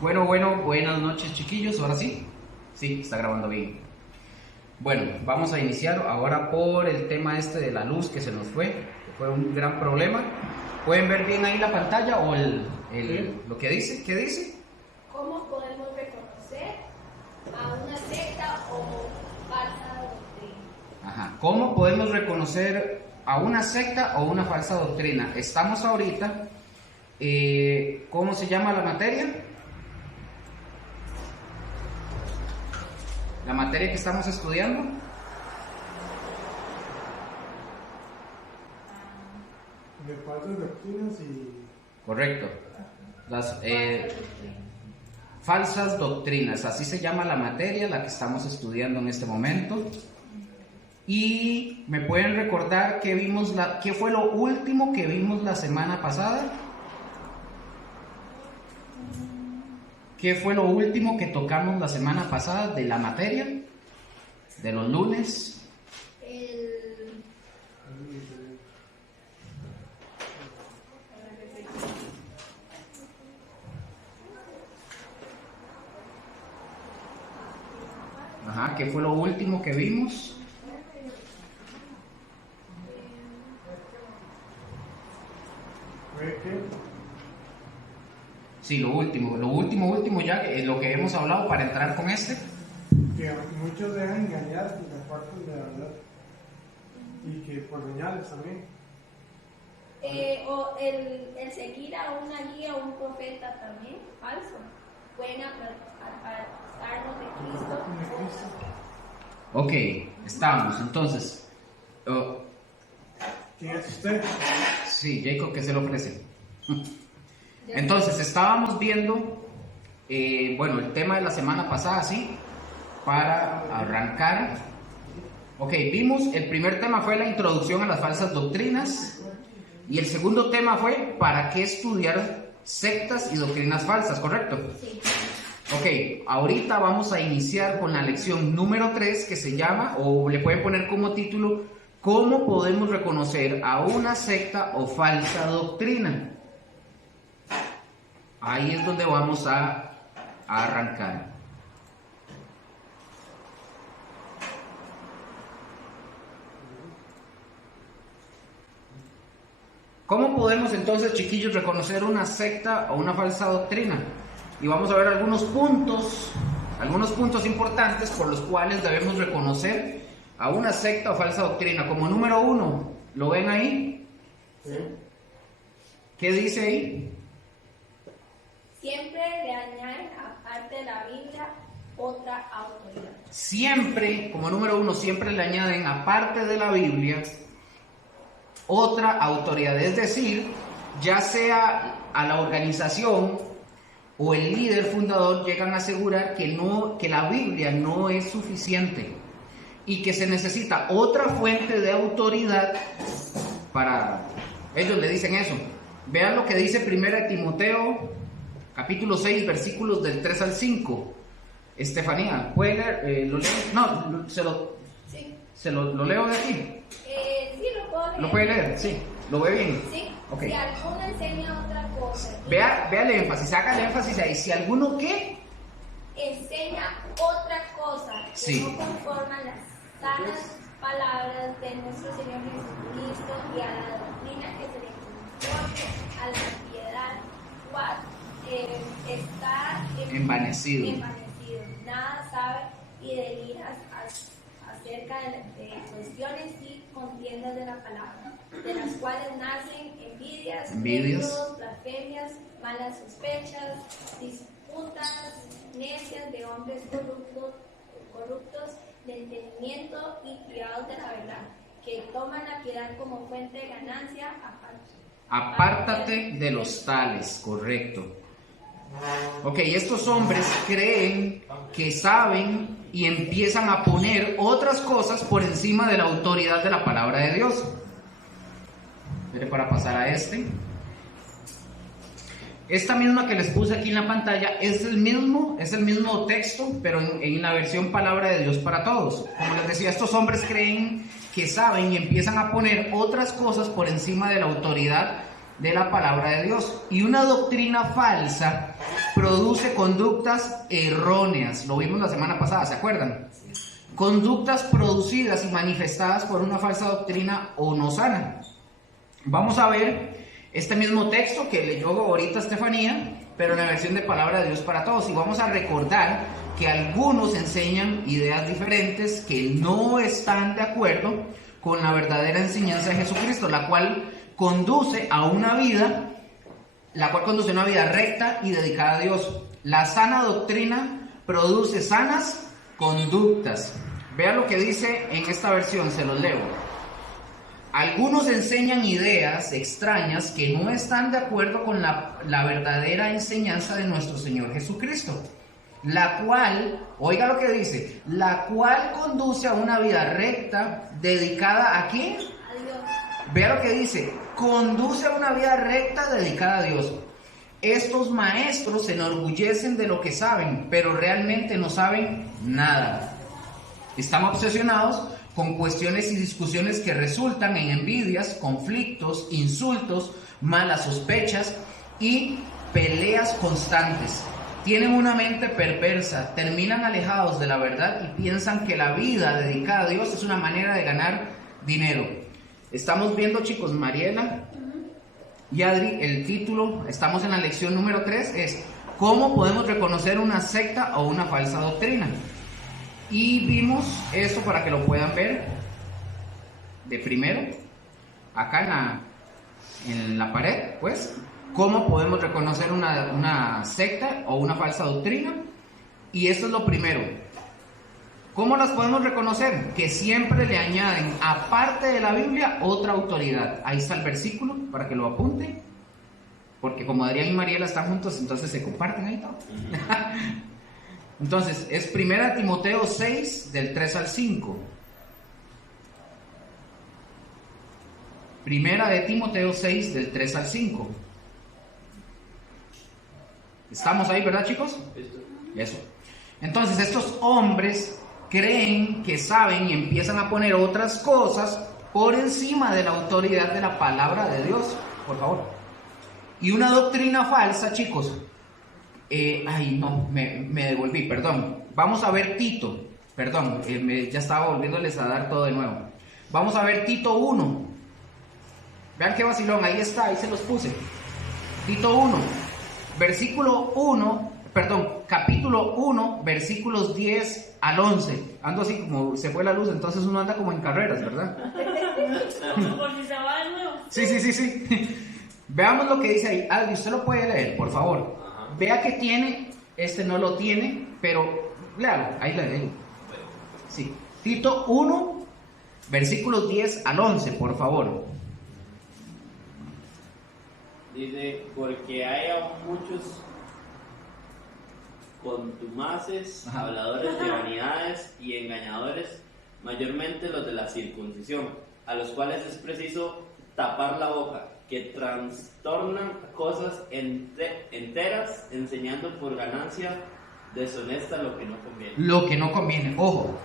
Buenas noches, chiquillos. Ahora sí, está grabando bien. Bueno, vamos a iniciar ahora por el tema este de la luz que se nos fue, que fue un gran problema. ¿Pueden ver bien ahí la pantalla o lo que dice? ¿Qué dice? ¿Cómo podemos reconocer a una secta o falsa doctrina? Ajá. ¿Cómo podemos reconocer a una secta o una falsa doctrina? Estamos ahorita, ¿cómo se llama la materia? La materia que estamos estudiando. De falsas doctrinas y... Correcto. Las falsas doctrinas, así se llama la materia, la que estamos estudiando en este momento. Y me pueden recordar que vimos ¿qué fue lo último que vimos la semana pasada? ¿Qué fue lo último que tocamos la semana pasada de la materia? De los lunes. Ajá, ¿qué fue lo último que vimos? Sí, lo último ya, lo que hemos hablado para entrar con este. Que muchos dejan engañar y las partes de la verdad. Y que por señales también. O el seguir a una guía o un profeta también, falso. Pueden apartarnos de Cristo. Ok, estamos, entonces. ¿Quién es usted? Sí, Jacob, ¿qué se le ofrece? Entonces, estábamos viendo, el tema de la semana pasada, ¿sí? Para arrancar. Ok, vimos, el primer tema fue la introducción a las falsas doctrinas. Y el segundo tema fue, ¿para qué estudiar sectas y doctrinas falsas? ¿Correcto? Sí. Ok, ahorita vamos a iniciar con la lección número 3 que se llama, o le pueden poner como título, ¿cómo podemos reconocer a una secta o falsa doctrina? Ahí es donde vamos a arrancar. ¿Cómo podemos entonces, chiquillos, reconocer una secta o una falsa doctrina? Y vamos a ver algunos puntos importantes por los cuales debemos reconocer a una secta o falsa doctrina. Como número 1, ¿lo ven ahí? Sí. ¿Qué dice ahí? Siempre le añaden, aparte de la Biblia, otra autoridad. Siempre, como número 1, siempre le añaden, aparte de la Biblia, otra autoridad. Es decir, ya sea a la organización o el líder fundador llegan a asegurar que la Biblia no es suficiente y que se necesita otra fuente de autoridad para... Ellos le dicen eso. Vean lo que dice 1 Timoteo, capítulo 6, versículos del 3 al 5. Estefanía, ¿puede leer? ¿Lo leo? No, Sí. ¿Lo leo de aquí? Sí, lo puedo leer. ¿Lo puede leer? Sí. ¿Lo ve bien? Sí. Ok. Si alguno enseña otra cosa. Vea el énfasis, haga el énfasis ahí. Si alguno ¿qué? Enseña otra cosa que Sí. no conforma las sanas palabras de nuestro Señor Jesucristo y a la doctrina que se le conforme a la piedad, cual está Envanecido. Nada sabe y deliras acerca de cuestiones y contiendas de la palabra, de las cuales nacen envidias, pleitos, blasfemias, malas sospechas, disputas necias de hombres corruptos de entendimiento y privados de la verdad, que toman la piedad como fuente de ganancia. Apártate de los tales, correcto. Ok, estos hombres creen que saben y empiezan a poner otras cosas por encima de la autoridad de la palabra de Dios. Mire, para pasar a esta misma que les puse aquí en la pantalla es el mismo texto, pero en la versión Palabra de Dios para Todos. Como les decía, estos hombres creen que saben y empiezan a poner otras cosas por encima de la autoridad de la palabra de Dios. Y una doctrina falsa produce conductas erróneas. Lo vimos la semana pasada, ¿se acuerdan? Conductas producidas y manifestadas por una falsa doctrina o no sana. Vamos a ver este mismo texto que leyó ahorita Estefanía, pero en la versión de Palabra de Dios para Todos. Y vamos a recordar que algunos enseñan ideas diferentes que no están de acuerdo con la verdadera enseñanza de Jesucristo, la cual conduce a una vida recta y dedicada a Dios. La sana doctrina produce sanas conductas. Vean lo que dice en esta versión, se los leo. Algunos enseñan ideas extrañas que no están de acuerdo con la verdadera enseñanza de nuestro Señor Jesucristo, la cual, oiga lo que dice, la cual conduce a una vida recta, dedicada ¿a quién? A Dios. Vea lo que dice, conduce a una vida recta, dedicada a Dios. Estos maestros se enorgullecen de lo que saben, pero realmente no saben nada. Están obsesionados con cuestiones y discusiones que resultan en envidias, conflictos, insultos, malas sospechas y peleas constantes. Tienen una mente perversa, terminan alejados de la verdad y piensan que la vida dedicada a Dios es una manera de ganar dinero. Estamos viendo, chicos, Mariela y Adri, el título, estamos en la lección número 3, es ¿cómo podemos reconocer una secta o una falsa doctrina? Y vimos esto para que lo puedan ver de primero, acá en la pared, pues, cómo podemos reconocer una secta o una falsa doctrina. Y esto es lo primero. ¿Cómo las podemos reconocer? Que siempre le añaden, aparte de la Biblia, otra autoridad. Ahí está el versículo, para que lo apunte, porque como Adrián y Mariela están juntos, entonces se comparten ahí todo. Entonces, es 1 Timoteo 6, del 3 al 5. 1 de Timoteo 6, del 3 al 5. ¿Estamos ahí, verdad, chicos? Eso. Entonces, estos hombres creen que saben y empiezan a poner otras cosas por encima de la autoridad de la palabra de Dios. Por favor. Y una doctrina falsa, chicos. Me devolví, perdón. Vamos a ver Tito. Perdón, ya estaba volviéndoles a dar todo de nuevo. Vamos a ver Tito 1. Vean qué vacilón, ahí está, ahí se los puse. Tito 1, capítulo 1, versículos 10 al 11. Ando así como se fue la luz, entonces uno anda como en carreras, ¿verdad? Por si se va de nuevo. Sí. Veamos lo que dice ahí. Adri, usted lo puede leer, por favor. Vea que tiene, este no lo tiene, pero léalo, ahí le leo. Sí. Tito 1, versículos 10 al 11, por favor. Dice, porque hay aún muchos contumaces, habladores de vanidades y engañadores, mayormente los de la circuncisión, a los cuales es preciso tapar la boca, que trastornan cosas enteras, enseñando por ganancia deshonesta lo que no conviene. Lo que no conviene, ojo.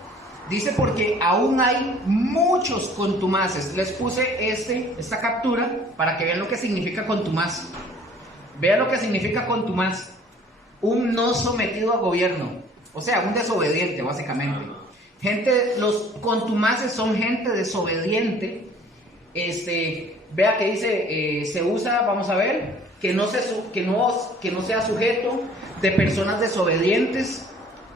Dice porque aún hay muchos contumaces. Les puse esta captura para que vean lo que significa contumaz. Vean lo que significa contumaz. Un no sometido a gobierno. O sea, un desobediente, básicamente. Los contumaces son gente desobediente. Vea que dice, se usa, vamos a ver, que no sea sujeto de personas desobedientes,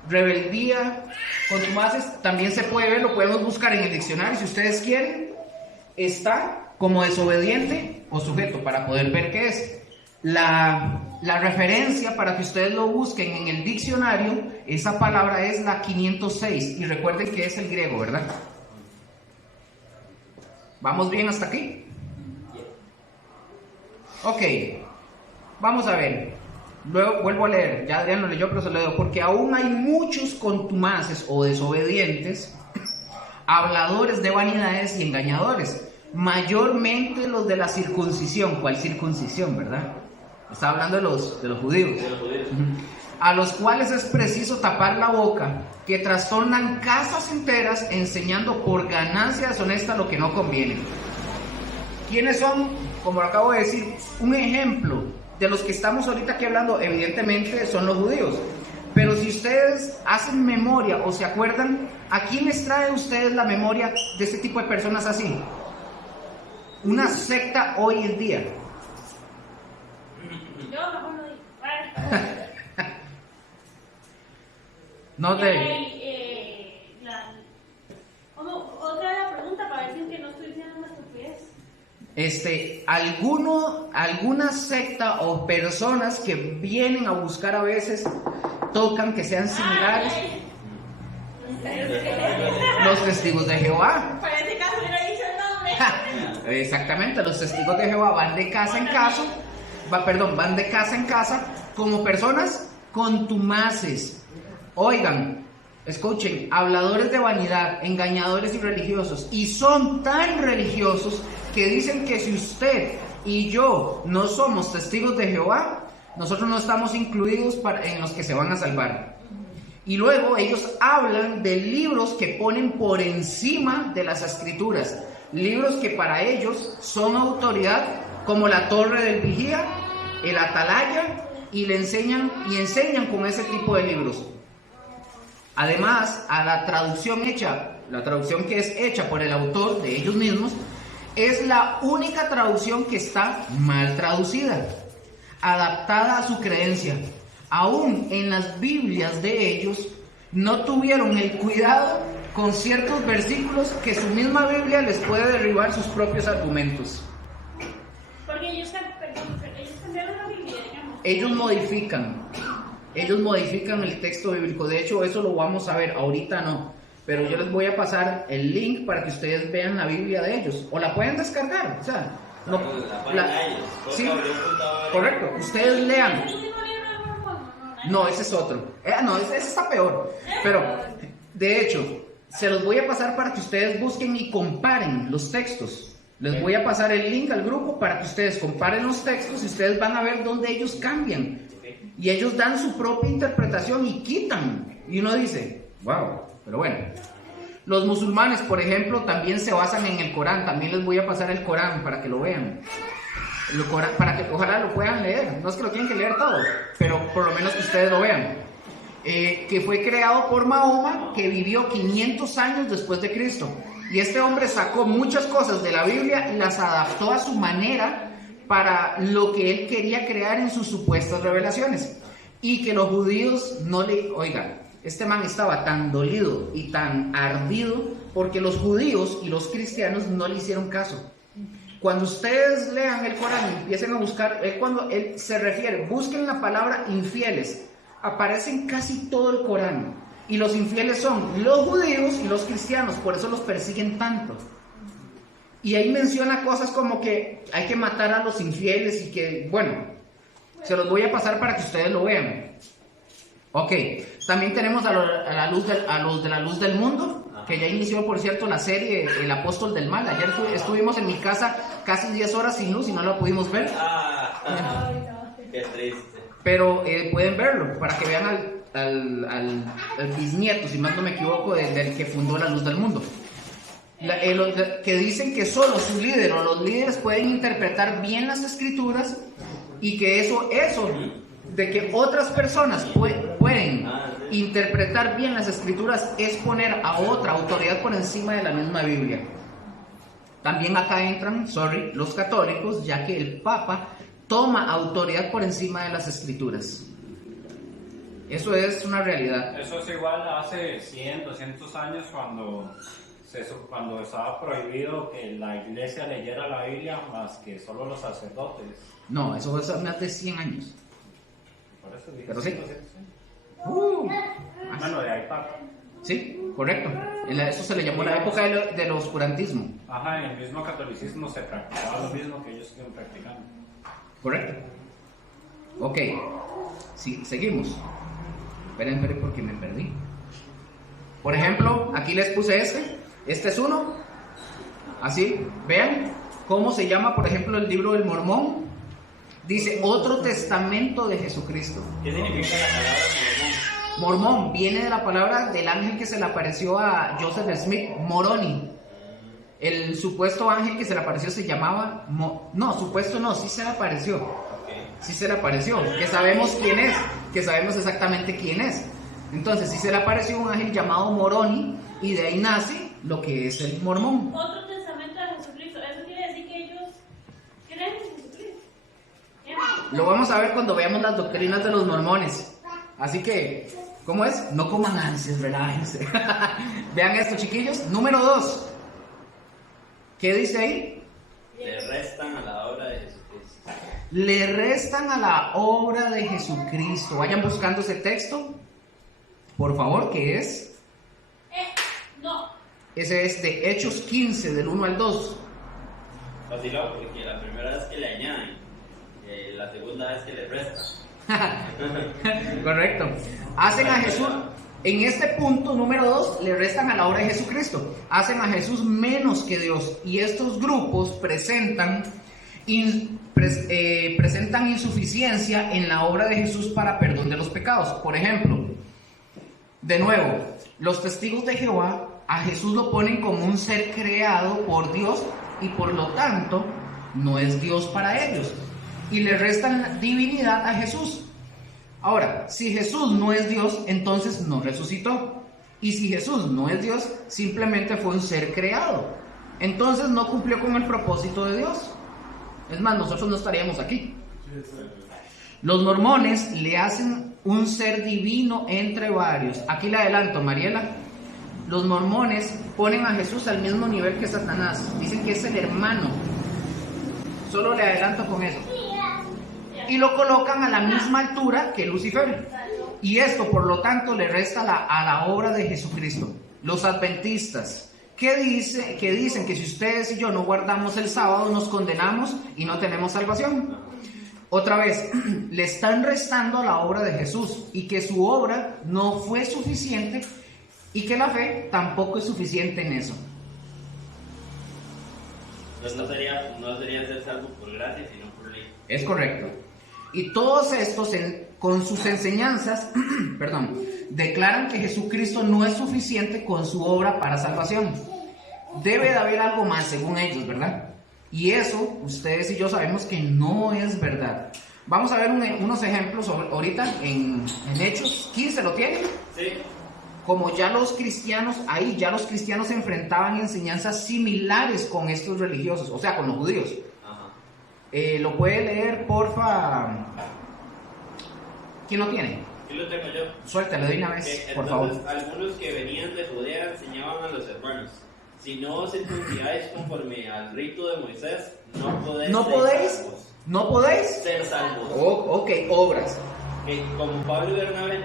rebeldía, contumaces. También se puede ver, lo podemos buscar en el diccionario si ustedes quieren. Está como desobediente o sujeto para poder ver qué es. La referencia para que ustedes lo busquen en el diccionario, esa palabra es la 506 y recuerden que es el griego, ¿verdad? ¿Vamos bien hasta aquí? Ok, vamos a ver. Luego vuelvo a leer, ya Adrián lo leyó, pero se lo leo. Porque aún hay muchos contumaces o desobedientes, habladores de vanidades y engañadores, mayormente los de la circuncisión. ¿Cuál circuncisión, verdad? Está hablando de los judíos. A los cuales es preciso tapar la boca, que trastornan casas enteras, enseñando por ganancia deshonesta lo que no conviene. ¿Quiénes son como lo acabo de decir, un ejemplo de los que estamos ahorita aquí hablando, evidentemente son los judíos. Pero si ustedes hacen memoria o se acuerdan, ¿a quién les trae a ustedes la memoria de este tipo de personas así? Una secta hoy en día. Yo mejor no digo. No te... Otra la pregunta para ver si que no estoy diciendo una estupidez. Alguna secta o personas que vienen a buscar a veces, tocan que sean similares. Los testigos de Jehová. Para ese caso hubiera dicho el nombre. Exactamente, los testigos de Jehová van de casa en casa, van de casa en casa como personas contumaces. Oigan, escuchen, habladores de vanidad, engañadores y religiosos, y son tan religiosos que dicen que si usted y yo no somos testigos de Jehová, nosotros no estamos incluidos en los que se van a salvar. Y luego ellos hablan de libros que ponen por encima de las escrituras, libros que para ellos son autoridad, como la Torre del Vigía, el Atalaya, y enseñan con ese tipo de libros. Además, a la traducción que es hecha por el autor de ellos mismos, es la única traducción que está mal traducida, adaptada a su creencia. Aún en las Biblias de ellos no tuvieron el cuidado con ciertos versículos que su misma Biblia les puede derribar sus propios argumentos. Porque ellos cambiaron la Biblia, digamos. Ellos modifican el texto bíblico. De hecho, eso lo vamos a ver, ahorita no. Pero yo les voy a pasar el link para que ustedes vean la Biblia de ellos. O la pueden descargar. O sea, no, sí, correcto. Ustedes lean. No, ese es otro. No, ese está peor. Pero, de hecho, se los voy a pasar para que ustedes busquen y comparen los textos. Les voy a pasar el link al grupo para que ustedes comparen los textos y ustedes van a ver dónde ellos cambian. Y ellos dan su propia interpretación y quitan. Y uno dice, wow, pero bueno. Los musulmanes, por ejemplo, también se basan en el Corán. También les voy a pasar el Corán para que lo vean. El Corán, para que ojalá lo puedan leer. No es que lo tienen que leer todo, pero por lo menos que ustedes lo vean. Que fue creado por Mahoma, que vivió 500 años después de Cristo. Y este hombre sacó muchas cosas de la Biblia y las adaptó a su manera para lo que él quería crear en sus supuestas revelaciones. Y que los judíos no le... Oigan, este man estaba tan dolido y tan ardido porque los judíos y los cristianos no le hicieron caso. Cuando ustedes lean el Corán y empiecen a buscar, cuando él se refiere, busquen la palabra infieles, aparece en casi todo el Corán. Y los infieles son los judíos y los cristianos, por eso los persiguen tanto. Y ahí menciona cosas como que hay que matar a los infieles y que, bueno, se los voy a pasar para que ustedes lo vean. Ok, también tenemos a los de la luz del mundo, que ya inició, por cierto, la serie El Apóstol del Mal. Ayer estuvimos en mi casa casi 10 horas sin luz y no la pudimos ver. Qué triste. Pero pueden verlo para que vean al bisnieto, si más no me equivoco, del que fundó la luz del mundo. Que dicen que solo su líder o los líderes pueden interpretar bien las escrituras y que eso de que otras personas pueden interpretar bien las escrituras es poner a otra autoridad por encima de la misma Biblia. También acá entran, los católicos, ya que el Papa toma autoridad por encima de las escrituras. Eso es una realidad. Eso es igual hace 100, 200 años cuando estaba prohibido que la iglesia leyera la Biblia más que solo los sacerdotes. No, eso es más de 100 años. Por eso dije, pero sí. 200. Bueno, de ahí para. Sí, correcto. Eso se le llamó la época del oscurantismo. Ajá, en el mismo catolicismo se practicaba lo mismo que ellos siguen practicando. Correcto. Ok, sí, seguimos. Esperen porque me perdí. Por ejemplo, aquí les puse este es uno. Así, vean cómo se llama, por ejemplo, el libro del Mormón. Dice, otro testamento de Jesucristo. ¿Qué significa la palabra mormón? Mormón viene de la palabra del ángel que se le apareció a Joseph Smith, Moroni. El supuesto ángel que se le apareció se llamaba... No, supuesto no, sí se le apareció. Sí se le apareció, que sabemos quién es, que sabemos exactamente quién es. Entonces, sí se le apareció un ángel llamado Moroni, y de ahí nace lo que es el mormón. Otro testamento de Jesucristo. Eso quiere decir que ellos creen en Jesucristo. Lo vamos a ver cuando veamos las doctrinas de los mormones. Así que, ¿cómo es? No coman ansias, relájense. Vean esto, chiquillos. Número 2. ¿Qué dice ahí? Le restan a la obra de Jesucristo. Le restan a la obra de Jesucristo. Vayan buscando ese texto, por favor, que es... No. Ese es de Hechos 15, del 1 al 2. Vaciló, porque la primera vez que le añaden, la segunda vez que le restan. Correcto. Hacen a Jesús, en este punto número 2, le restan a la obra de Jesucristo. Hacen a Jesús menos que Dios. Y estos grupos presentan insuficiencia en la obra de Jesús para perdón de los pecados. Por ejemplo, de nuevo, los testigos de Jehová a Jesús lo ponen como un ser creado por Dios y por lo tanto no es Dios para ellos. Y le restan divinidad a Jesús. Ahora, si Jesús no es Dios, entonces no resucitó. Y si Jesús no es Dios, simplemente fue un ser creado. Entonces no cumplió con el propósito de Dios. Es más, nosotros no estaríamos aquí. Los mormones le hacen un ser divino entre varios. Aquí le adelanto, Mariela. Los mormones ponen a Jesús al mismo nivel que Satanás. Dicen que es el hermano. Solo le adelanto con eso. Y lo colocan a la misma altura que Lucifer. Y esto, por lo tanto, le resta a la obra de Jesucristo. Los adventistas, que dicen que si ustedes y yo no guardamos el sábado, nos condenamos y no tenemos salvación. Otra vez, le están restando a la obra de Jesús y que su obra no fue suficiente y que la fe tampoco es suficiente en eso. Pues no sería ser salvo por gracia, sino por ley. Es correcto. Y todos estos, con sus enseñanzas, declaran que Jesucristo no es suficiente con su obra para salvación. Debe de haber algo más, según ellos, ¿verdad? Y eso, ustedes y yo sabemos que no es verdad. Vamos a ver unos ejemplos ahorita en Hechos 15, ¿lo tienen? Sí. Como ya los cristianos se enfrentaban enseñanzas similares con estos religiosos, o sea, con los judíos. ¿Lo puede leer, porfa? ¿Quién lo tiene? Yo lo tengo yo. Suéltale de una vez, por favor. Algunos que venían de Judea enseñaban a los hermanos: si no os circuncidáis conforme al rito de Moisés, no podéis ser salvos. Ok, obras. Que como Pablo y Bernabé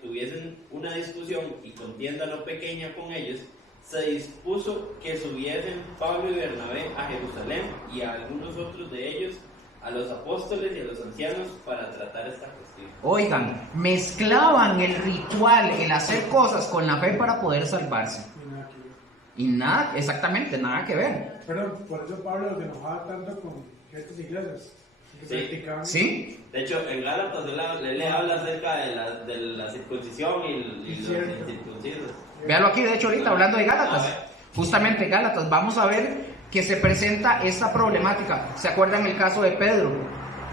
tuviesen una discusión y contienda no pequeña con ellos, se dispuso que subiesen Pablo y Bernabé a Jerusalén y a algunos otros de ellos, a los apóstoles y a los ancianos, para tratar esta cuestión. Oigan, mezclaban el ritual, el hacer cosas con la fe para poder salvarse. Y nada, exactamente, nada que ver. Pero por eso Pablo se enojaba tanto con estas iglesias. Sí. De hecho, en Gálatas él le habla acerca de la circuncisión y los incircuncisos. Véalo aquí, de hecho, ahorita hablando de Gálatas. Justamente Gálatas, vamos a ver que se presenta esta problemática. ¿Se acuerdan el caso de Pedro?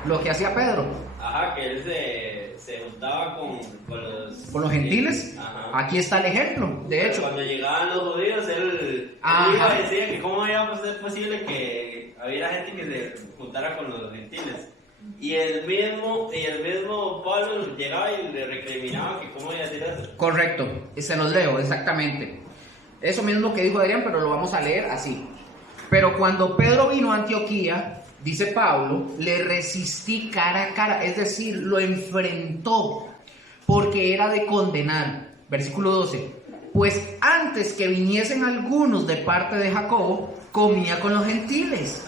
Lo que hacía Pedro. Ajá, que él se juntaba con los gentiles. Ajá. Aquí está el ejemplo, de hecho. Cuando llegaban los judíos, él iba y decía que cómo iba a ser posible que hubiera gente que se juntara con los gentiles. Y el mismo Pablo llegaba y le recriminaba que cómo iba a decir eso. Correcto, se los leo exactamente. Eso mismo que dijo Adrián, pero lo vamos a leer así. Pero cuando Pedro vino a Antioquía, dice Pablo, le resistí cara a cara, es decir, lo enfrentó, porque era de condenar. Versículo 12. Pues antes que viniesen algunos de parte de Jacobo, comía con los gentiles.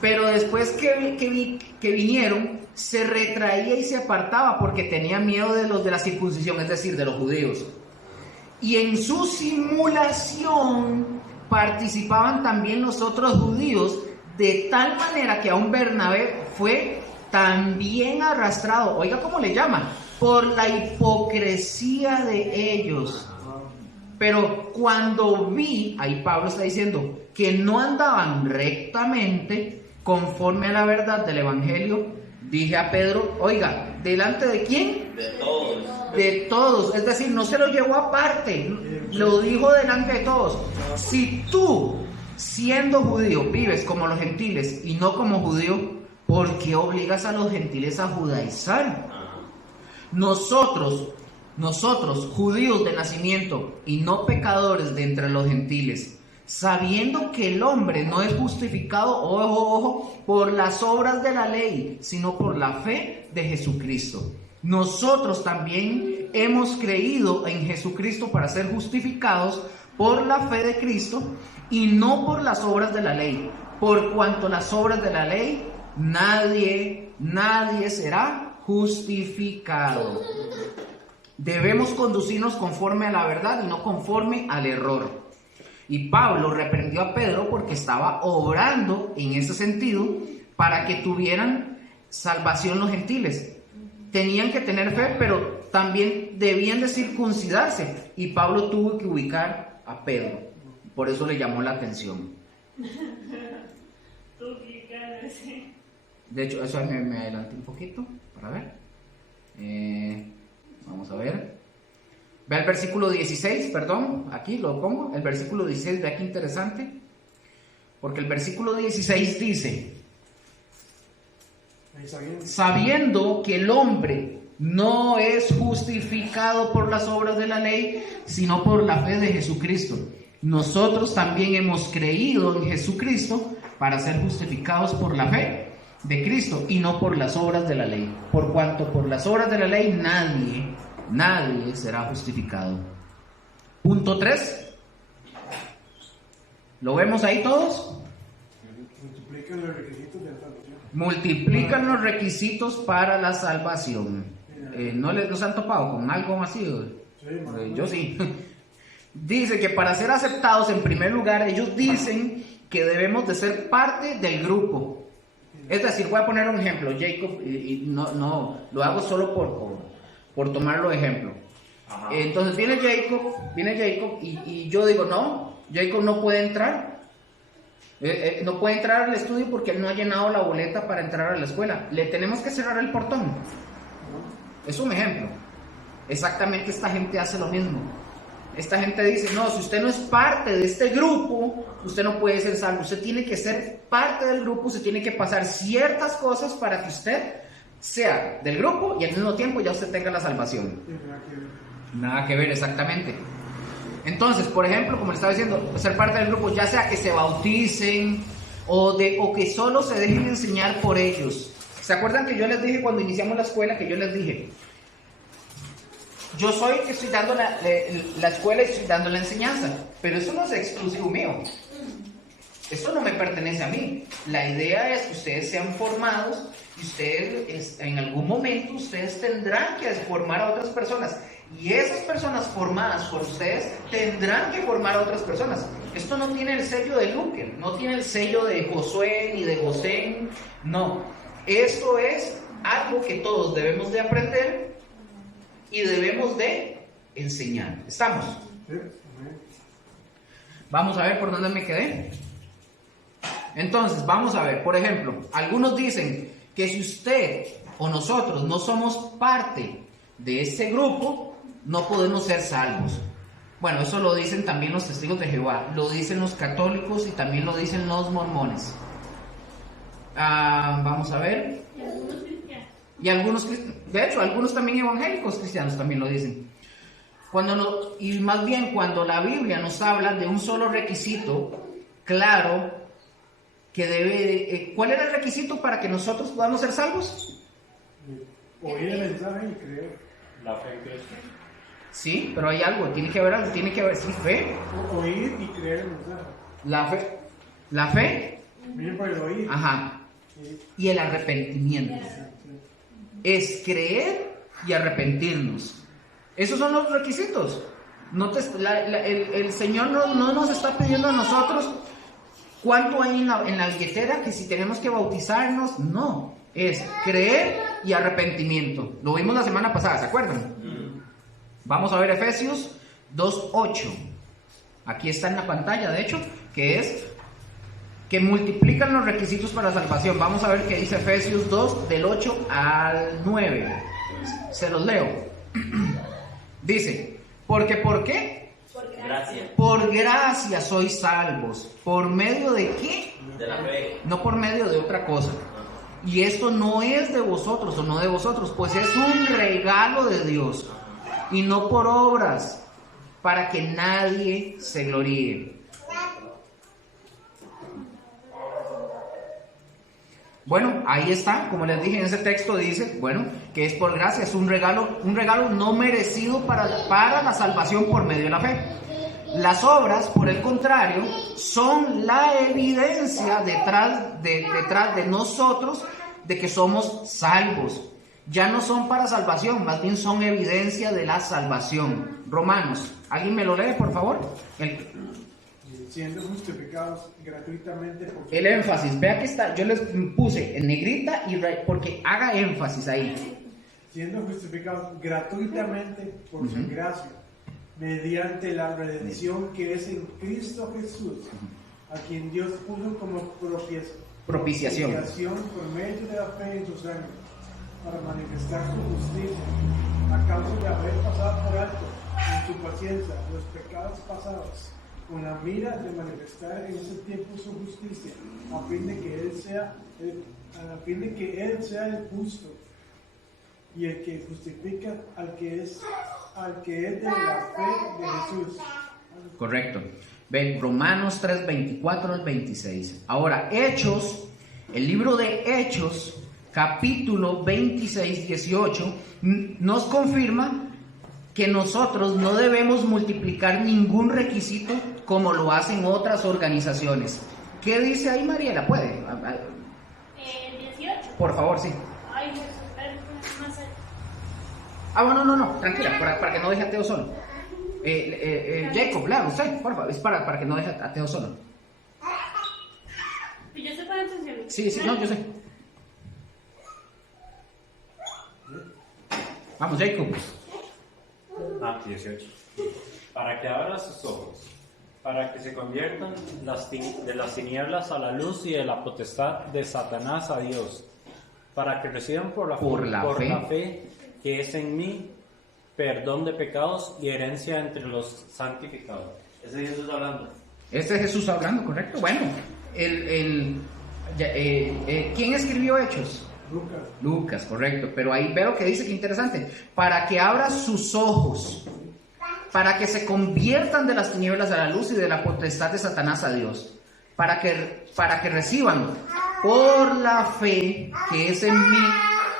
Pero después que vinieron, se retraía y se apartaba porque tenía miedo de los de la circuncisión, es decir, de los judíos. Y en su simulación participaban también los otros judíos, de tal manera que aún Bernabé fue también arrastrado. Oiga cómo le llama, por la hipocresía de ellos. Pero cuando vi, ahí Pablo está diciendo, que no andaban rectamente conforme a la verdad del Evangelio, dije a Pedro, oiga, ¿delante de quién? De todos. De todos, es decir, no se lo llevó aparte, lo dijo delante de todos. Si tú, siendo judío, vives como los gentiles y no como judío, ¿por qué obligas a los gentiles a judaizar? Nosotros, judíos de nacimiento y no pecadores de entre los gentiles, sabiendo que el hombre no es justificado, ojo, por las obras de la ley, sino por la fe de Jesucristo. Nosotros también hemos creído en Jesucristo para ser justificados por la fe de Cristo y no por las obras de la ley, por cuanto las obras de la ley nadie será justificado. Debemos conducirnos conforme a la verdad y no conforme al error. Y Pablo reprendió a Pedro porque estaba obrando en ese sentido para que tuvieran salvación los gentiles. Tenían que tener fe, pero también debían de circuncidarse. Y Pablo tuvo que ubicar a Pedro. Por eso le llamó la atención. De hecho, eso me adelanté un poquito para ver. Vamos a ver. Ve el versículo 16, perdón, aquí lo pongo. El versículo 16, ve aquí interesante. Porque el versículo 16 dice: sabiendo que el hombre no es justificado por las obras de la ley, sino por la fe de Jesucristo. Nosotros también hemos creído en Jesucristo para ser justificados por la fe de Cristo y no por las obras de la ley. Por cuanto por las obras de la ley nadie será justificado. Punto 3. ¿Lo vemos ahí todos? Multiplican los requisitos de la salvación. Multiplican los requisitos para la salvación. ¿No los han topado con algo así? Yo sí. Dice que para ser aceptados, en primer lugar, ellos dicen que debemos de ser parte del grupo. Es decir, voy a poner un ejemplo, Jacob, y no lo hago solo por tomarlo de ejemplo. Ajá. Entonces viene Jacob y yo digo, no, Jacob no puede entrar. No puede entrar al estudio porque él no ha llenado la boleta para entrar a la escuela. Le tenemos que cerrar el portón. Es un ejemplo. Exactamente, esta gente hace lo mismo. Esta gente dice, no, si usted no es parte de este grupo, usted no puede ser salvo. Usted tiene que ser parte del grupo, usted tiene que pasar ciertas cosas para que usted sea del grupo y al mismo tiempo ya usted tenga la salvación. Nada que ver, exactamente. Entonces, por ejemplo, como le estaba diciendo, ser parte del grupo, ya sea que se bauticen o que solo se dejen enseñar por ellos. ¿Se acuerdan que yo les dije cuando iniciamos la escuela, que yo les dije, yo soy que estoy dando la escuela y estoy dando la enseñanza, pero eso no es exclusivo mío? Eso no me pertenece a mí. La idea es que ustedes sean formados y ustedes, en algún momento, ustedes tendrán que formar a otras personas. Y esas personas formadas por ustedes tendrán que formar a otras personas. Esto no tiene el sello de Luque, no tiene el sello de Josué ni de José, no. Esto es algo que todos debemos de aprender y debemos de enseñar. ¿Estamos? Vamos a ver por dónde me quedé. Entonces, vamos a ver, por ejemplo, algunos dicen que si usted o nosotros no somos parte de este grupo, no podemos ser salvos. Bueno, eso lo dicen también los testigos de Jehová, lo dicen los católicos y también lo dicen los mormones. Vamos a ver. Y algunos cristianos, de hecho, algunos también evangélicos cristianos también lo dicen. Y más bien cuando la Biblia nos habla de un solo requisito, claro, que debe... ¿Cuál era el requisito para que nosotros podamos ser salvos? Oír el mensaje y creer. La fe en Cristo. Sí, pero hay algo, tiene que haber algo, tiene que haber, sí, fe. Oír y creer el mensaje. La fe. Bien por el oír. Ajá. Y el arrepentimiento. Es creer y arrepentirnos. Esos son los requisitos. El Señor no nos está pidiendo a nosotros cuánto hay en la billetera, que si tenemos que bautizarnos, no. Es creer y arrepentimiento. Lo vimos la semana pasada, ¿se acuerdan? Vamos a ver Efesios 2:8. Aquí está en la pantalla, de hecho, que es que multiplican los requisitos para la salvación. Vamos a ver qué dice Efesios 2, del 8 al 9. Se los leo. Dice, porque ¿por qué? Por Gracias. Por gracia sois salvos. ¿Por medio de qué? De la fe. No por medio de otra cosa. Y esto no es de vosotros o no de vosotros, pues es un regalo de Dios. Y no por obras, para que nadie se gloríe. Bueno, ahí está, como les dije en ese texto, dice, bueno, que es por gracia, es un regalo no merecido para la salvación por medio de la fe. Las obras, por el contrario, son la evidencia detrás de nosotros de que somos salvos. Ya no son para salvación, más bien son evidencia de la salvación. Romanos, ¿alguien me lo lee, por favor? Siendo justificados gratuitamente por El énfasis, vea que está, yo les puse en negrita porque haga énfasis ahí. Siendo justificados gratuitamente por su gracia, mediante la redención que es en Cristo Jesús, a quien Dios puso como propiciación por medio de la fe en su sangre, para manifestar su justicia, a causa de haber pasado por alto en su paciencia los pecados pasados, con la mira de manifestar en ese tiempo su justicia, a fin de que Él sea el justo y el que justifica al que es de la fe de Jesús. Correcto. Ven, Romanos 3, 24 al 26. Ahora, Hechos, el libro de Hechos, capítulo 26, 18, nos confirma que nosotros no debemos multiplicar ningún requisito como lo hacen otras organizaciones. ¿Qué dice ahí, Mariela? ¿Puede? 18. Por favor, sí. Ay, Jesús, más cerca. Bueno, no, tranquila, para que no deje a Teo solo. Jacob, lea usted, por favor, es para que no deje a Teo solo. ¿Y yo se puede enseñar? Sí, no, yo sé. Vamos, Jacob. 18. Para que abra sus ojos, para que se conviertan de las tinieblas a la luz y de la potestad de Satanás a Dios, para que reciban por la fe que es en mí, perdón de pecados y herencia entre los santificados. Ese es Jesús hablando. Este es Jesús hablando, correcto. Bueno, ¿quién escribió Hechos? Lucas, correcto. Pero ahí veo que dice que interesante. Para que abra sus ojos, para que se conviertan de las tinieblas a la luz y de la potestad de Satanás a Dios, para que reciban por la fe que es en mí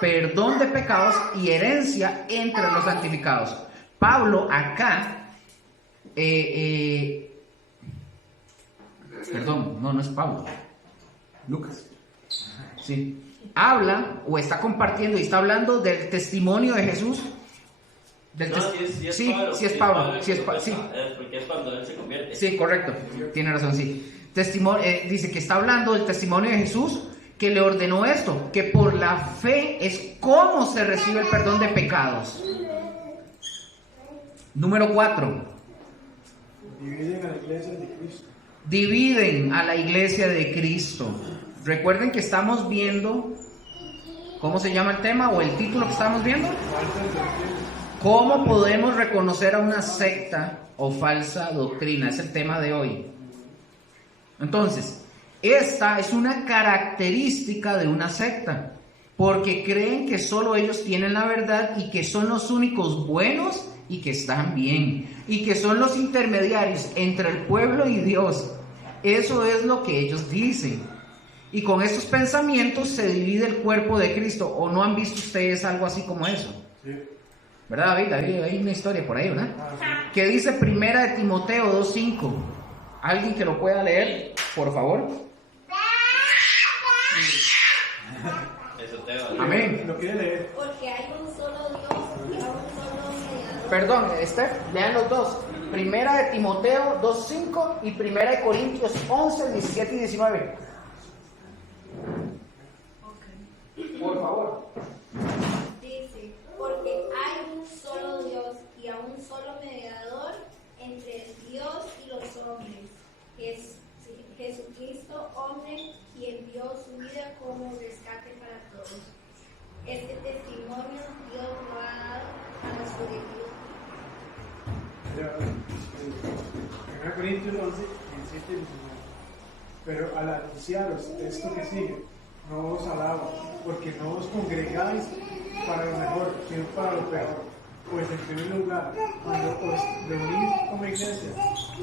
perdón de pecados y herencia entre los santificados. Pablo acá, perdón, no es Pablo, Lucas, sí, habla o está compartiendo y está hablando del testimonio de Jesús. Sí es Pablo, porque es cuando él se convierte. Sí, correcto, tiene razón, sí. Dice que está hablando del testimonio de Jesús, que le ordenó esto, que por la fe es como se recibe el perdón de pecados. Número 4. Dividen a la iglesia de Cristo. Dividen a la iglesia de Cristo. Recuerden que estamos viendo, ¿cómo se llama el tema o el título que estamos viendo? ¿Cómo podemos reconocer a una secta o falsa doctrina? Es el tema de hoy. Entonces, esta es una característica de una secta, porque creen que solo ellos tienen la verdad y que son los únicos buenos y que están bien, y que son los intermediarios entre el pueblo y Dios. Eso es lo que ellos dicen. Y con estos pensamientos se divide el cuerpo de Cristo. ¿O no han visto ustedes algo así como eso? Sí. ¿Verdad, David? Hay una historia por ahí, ¿verdad? Sí. Que dice Primera de Timoteo 2:5. ¿Alguien que lo pueda leer, por favor? Eso te va. Amén. ¿Lo quiere leer? Porque hay un solo Dios y hay un solo mediador. Perdón, lean los dos. Primera de Timoteo 2:5 y Primera de Corintios 11, 17 y 19. Corintios 11, 17 y 19. Pero al anunciaros esto que sigue, no os alabo, porque no os congregáis para lo mejor, sino para lo peor. Pues en primer lugar, cuando os reunís como iglesia,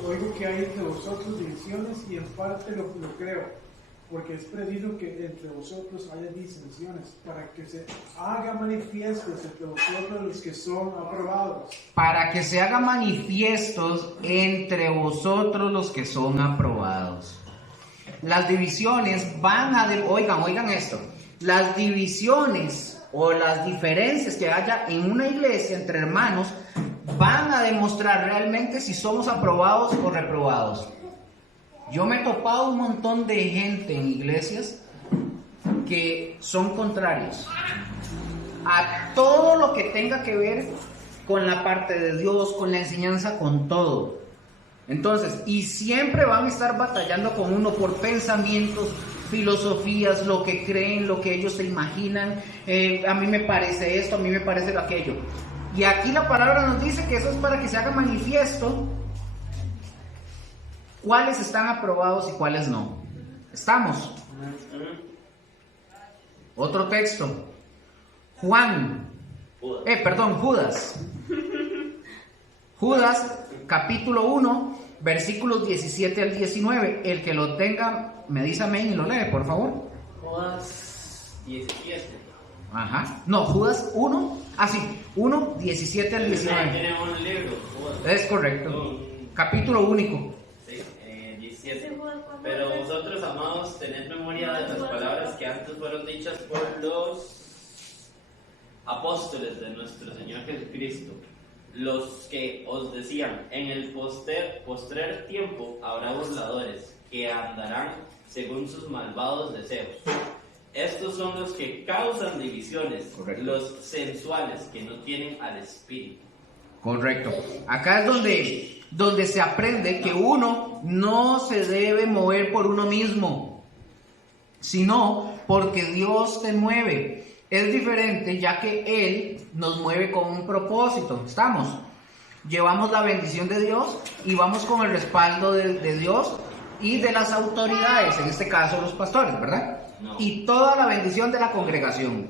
oigo que hay entre vosotros divisiones y en parte lo creo, porque es preciso que entre vosotros haya disensiones, para que se haga manifiestos entre vosotros los que son aprobados. Para que se haga manifiestos entre vosotros los que son aprobados. Las divisiones van a... Oigan esto. Las divisiones o las diferencias que haya en una iglesia entre hermanos van a demostrar realmente si somos aprobados o reprobados. Yo me he topado un montón de gente en iglesias que son contrarios a todo lo que tenga que ver con la parte de Dios, con la enseñanza, con todo. Entonces, y siempre van a estar batallando con uno por pensamientos, filosofías, lo que creen, lo que ellos se imaginan. A mí me parece esto, a mí me parece aquello. Y aquí la palabra nos dice que eso es para que se haga manifiesto cuáles están aprobados y cuáles no. ¿Estamos? Otro texto. Judas. Judas, capítulo 1, versículos 17 al 19. El que lo tenga, me dice amén y lo lee, por favor. Judas 17. Ajá. No, Judas 1. Ah, sí. 1, 17 al 19. Tiene un libro, Judas. Es correcto. Capítulo único. Sí, 17. Pero vosotros, amados, tened memoria de las palabras que antes fueron dichas por los apóstoles de nuestro Señor Jesucristo, los que os decían: en el postrer tiempo habrá burladores que andarán según sus malvados deseos. Estos son los que causan divisiones. Correcto. Los sensuales que no tienen al Espíritu. Correcto. Acá es donde se aprende que uno no se debe mover por uno mismo, sino porque Dios te mueve. Es diferente, ya que Él nos mueve con un propósito. ¿Estamos? Llevamos la bendición de Dios y vamos con el respaldo de Dios y de las autoridades, en este caso los pastores, ¿verdad? No. Y toda la bendición de la congregación. No.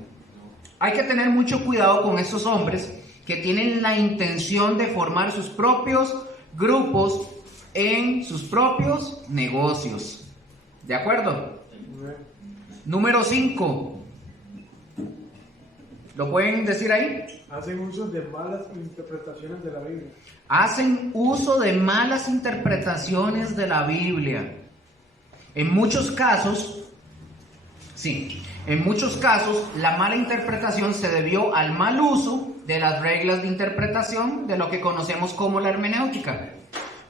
Hay que tener mucho cuidado con estos hombres que tienen la intención de formar sus propios grupos en sus propios negocios. ¿De acuerdo? Número 5. ¿Lo pueden decir ahí? Hacen uso de malas interpretaciones de la Biblia. Hacen uso de malas interpretaciones de la Biblia. En muchos casos, la mala interpretación se debió al mal uso de las reglas de interpretación de lo que conocemos como la hermenéutica.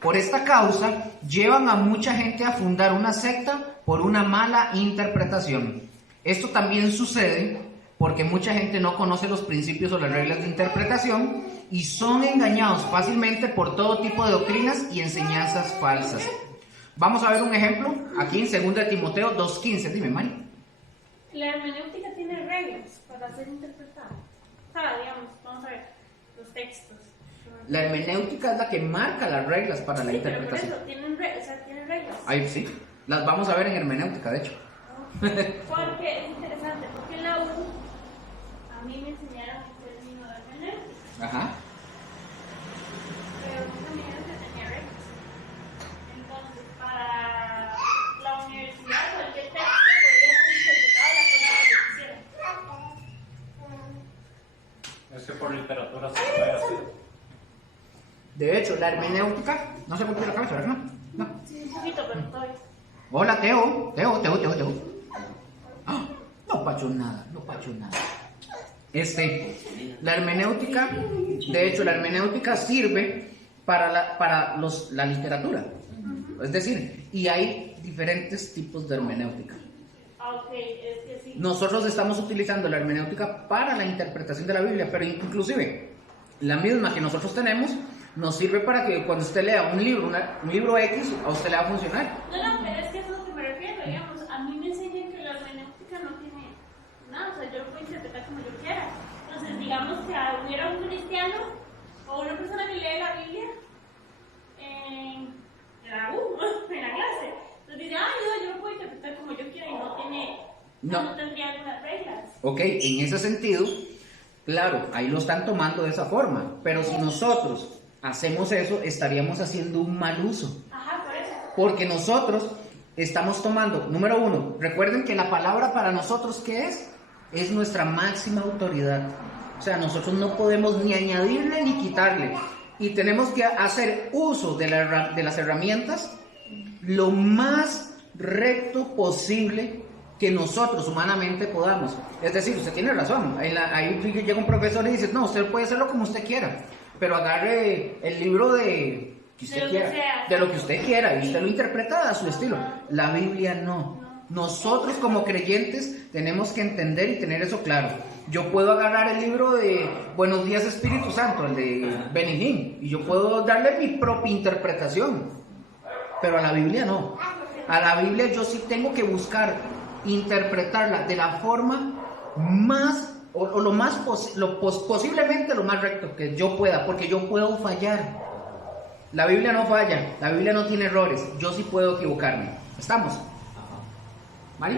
Por esta causa, llevan a mucha gente a fundar una secta por una mala interpretación. Esto también sucede porque mucha gente no conoce los principios o las reglas de interpretación y son engañados fácilmente por todo tipo de doctrinas y enseñanzas falsas. Vamos a ver un ejemplo aquí en 2 Timoteo 2:15. Dime, Mari. La hermenéutica tiene reglas para ser interpretada. Digamos, vamos a ver los textos. La hermenéutica es la que marca las reglas para la interpretación. Pero tienen reglas. Ahí sí. Las vamos a ver en hermenéutica, de hecho. Porque es interesante, porque en la U a mí me enseñaron el término de hermenéutica. Ajá. Pero no sabía que tenía reglas. Entonces, para la universidad, cualquier texto podría ser interpretado de la forma que quisiera. Es que por literatura se puede hacer. De hecho, la hermenéutica, no se me ocurre la cabeza, ¿verdad? No. Sí, un poquito, pero todavía. Hola, Teo. No pacho nada. La hermenéutica, de hecho, la hermenéutica sirve para la literatura. Es decir, y hay diferentes tipos de hermenéutica. Ok, es que sí. Nosotros estamos utilizando la hermenéutica para la interpretación de la Biblia, pero inclusive la misma que nosotros tenemos nos sirve para que cuando usted lea un libro X, a usted le va a funcionar. No, pero es que es a lo que me refiero, digamos. A mí me enseñan que la hermenéutica no tiene nada, o sea, yo lo puedo interpretar como yo quiera. Entonces, digamos que hubiera un cristiano o una persona que lee la Biblia en la No tendría algunas reglas. Ok, en ese sentido, claro, ahí lo están tomando de esa forma, pero si nosotros hacemos eso, estaríamos haciendo un mal uso. Ajá, por eso. Porque nosotros estamos tomando, número uno, recuerden que la palabra para nosotros, ¿qué es? Es nuestra máxima autoridad. O sea, nosotros no podemos ni añadirle ni quitarle. Y tenemos que hacer uso de las herramientas lo más recto posible que nosotros humanamente podamos. Es decir, usted tiene razón. Ahí llega un profesor y dice, no, usted puede hacerlo como usted quiera, pero agarre el libro de que usted quiera, de lo que usted quiera, y usted lo interpreta a su estilo. La Biblia no. Nosotros como creyentes tenemos que entender y tener eso claro. Yo puedo agarrar el libro de Buenos Días Espíritu Santo, el de Benny Hinn, y yo puedo darle mi propia interpretación, pero a la Biblia no. A la Biblia yo sí tengo que buscar interpretarla de la forma más, o lo más posiblemente lo más recto que yo pueda, porque yo puedo fallar. La Biblia no falla, la Biblia no tiene errores, yo sí puedo equivocarme. ¿Estamos? ¿Vale?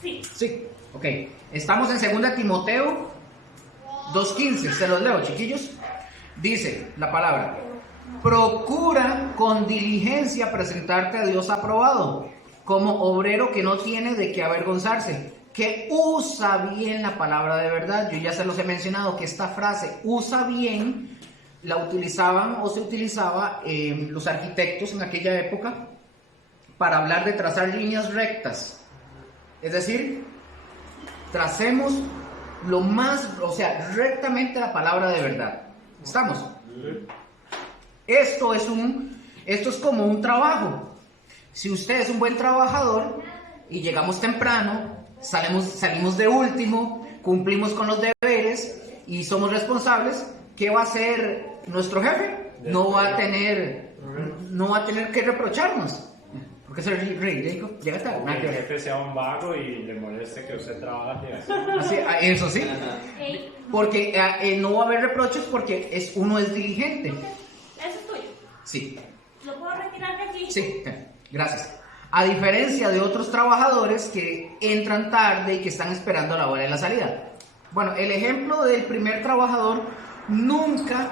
Sí. Sí, ok. Estamos en 2 Timoteo 2:15, se los leo, chiquillos. Dice la palabra: procura con diligencia presentarte a Dios aprobado, como obrero que no tiene de qué avergonzarse, que usa bien la palabra de verdad. Yo ya se los he mencionado que esta frase, usa bien, la utilizaban o se utilizaba los arquitectos en aquella época para hablar de trazar líneas rectas. Es decir, tracemos lo más, o sea, rectamente la palabra de verdad. ¿Estamos? Esto es como un trabajo. Si usted es un buen trabajador y llegamos temprano, salimos de último, cumplimos con los deberes y somos responsables, ¿qué va a hacer nuestro jefe? No va a tener que reprocharnos. Porque es el rey, llega tarde. Que el jefe sea un vago y le moleste que usted trabaje así. Eso sí. Porque no va a haber reproches porque uno es diligente. Eso es tuyo. Sí. ¿Lo puedo retirar de aquí? Sí, gracias. A diferencia de otros trabajadores que entran tarde y que están esperando la hora de la salida. Bueno, el ejemplo del primer trabajador nunca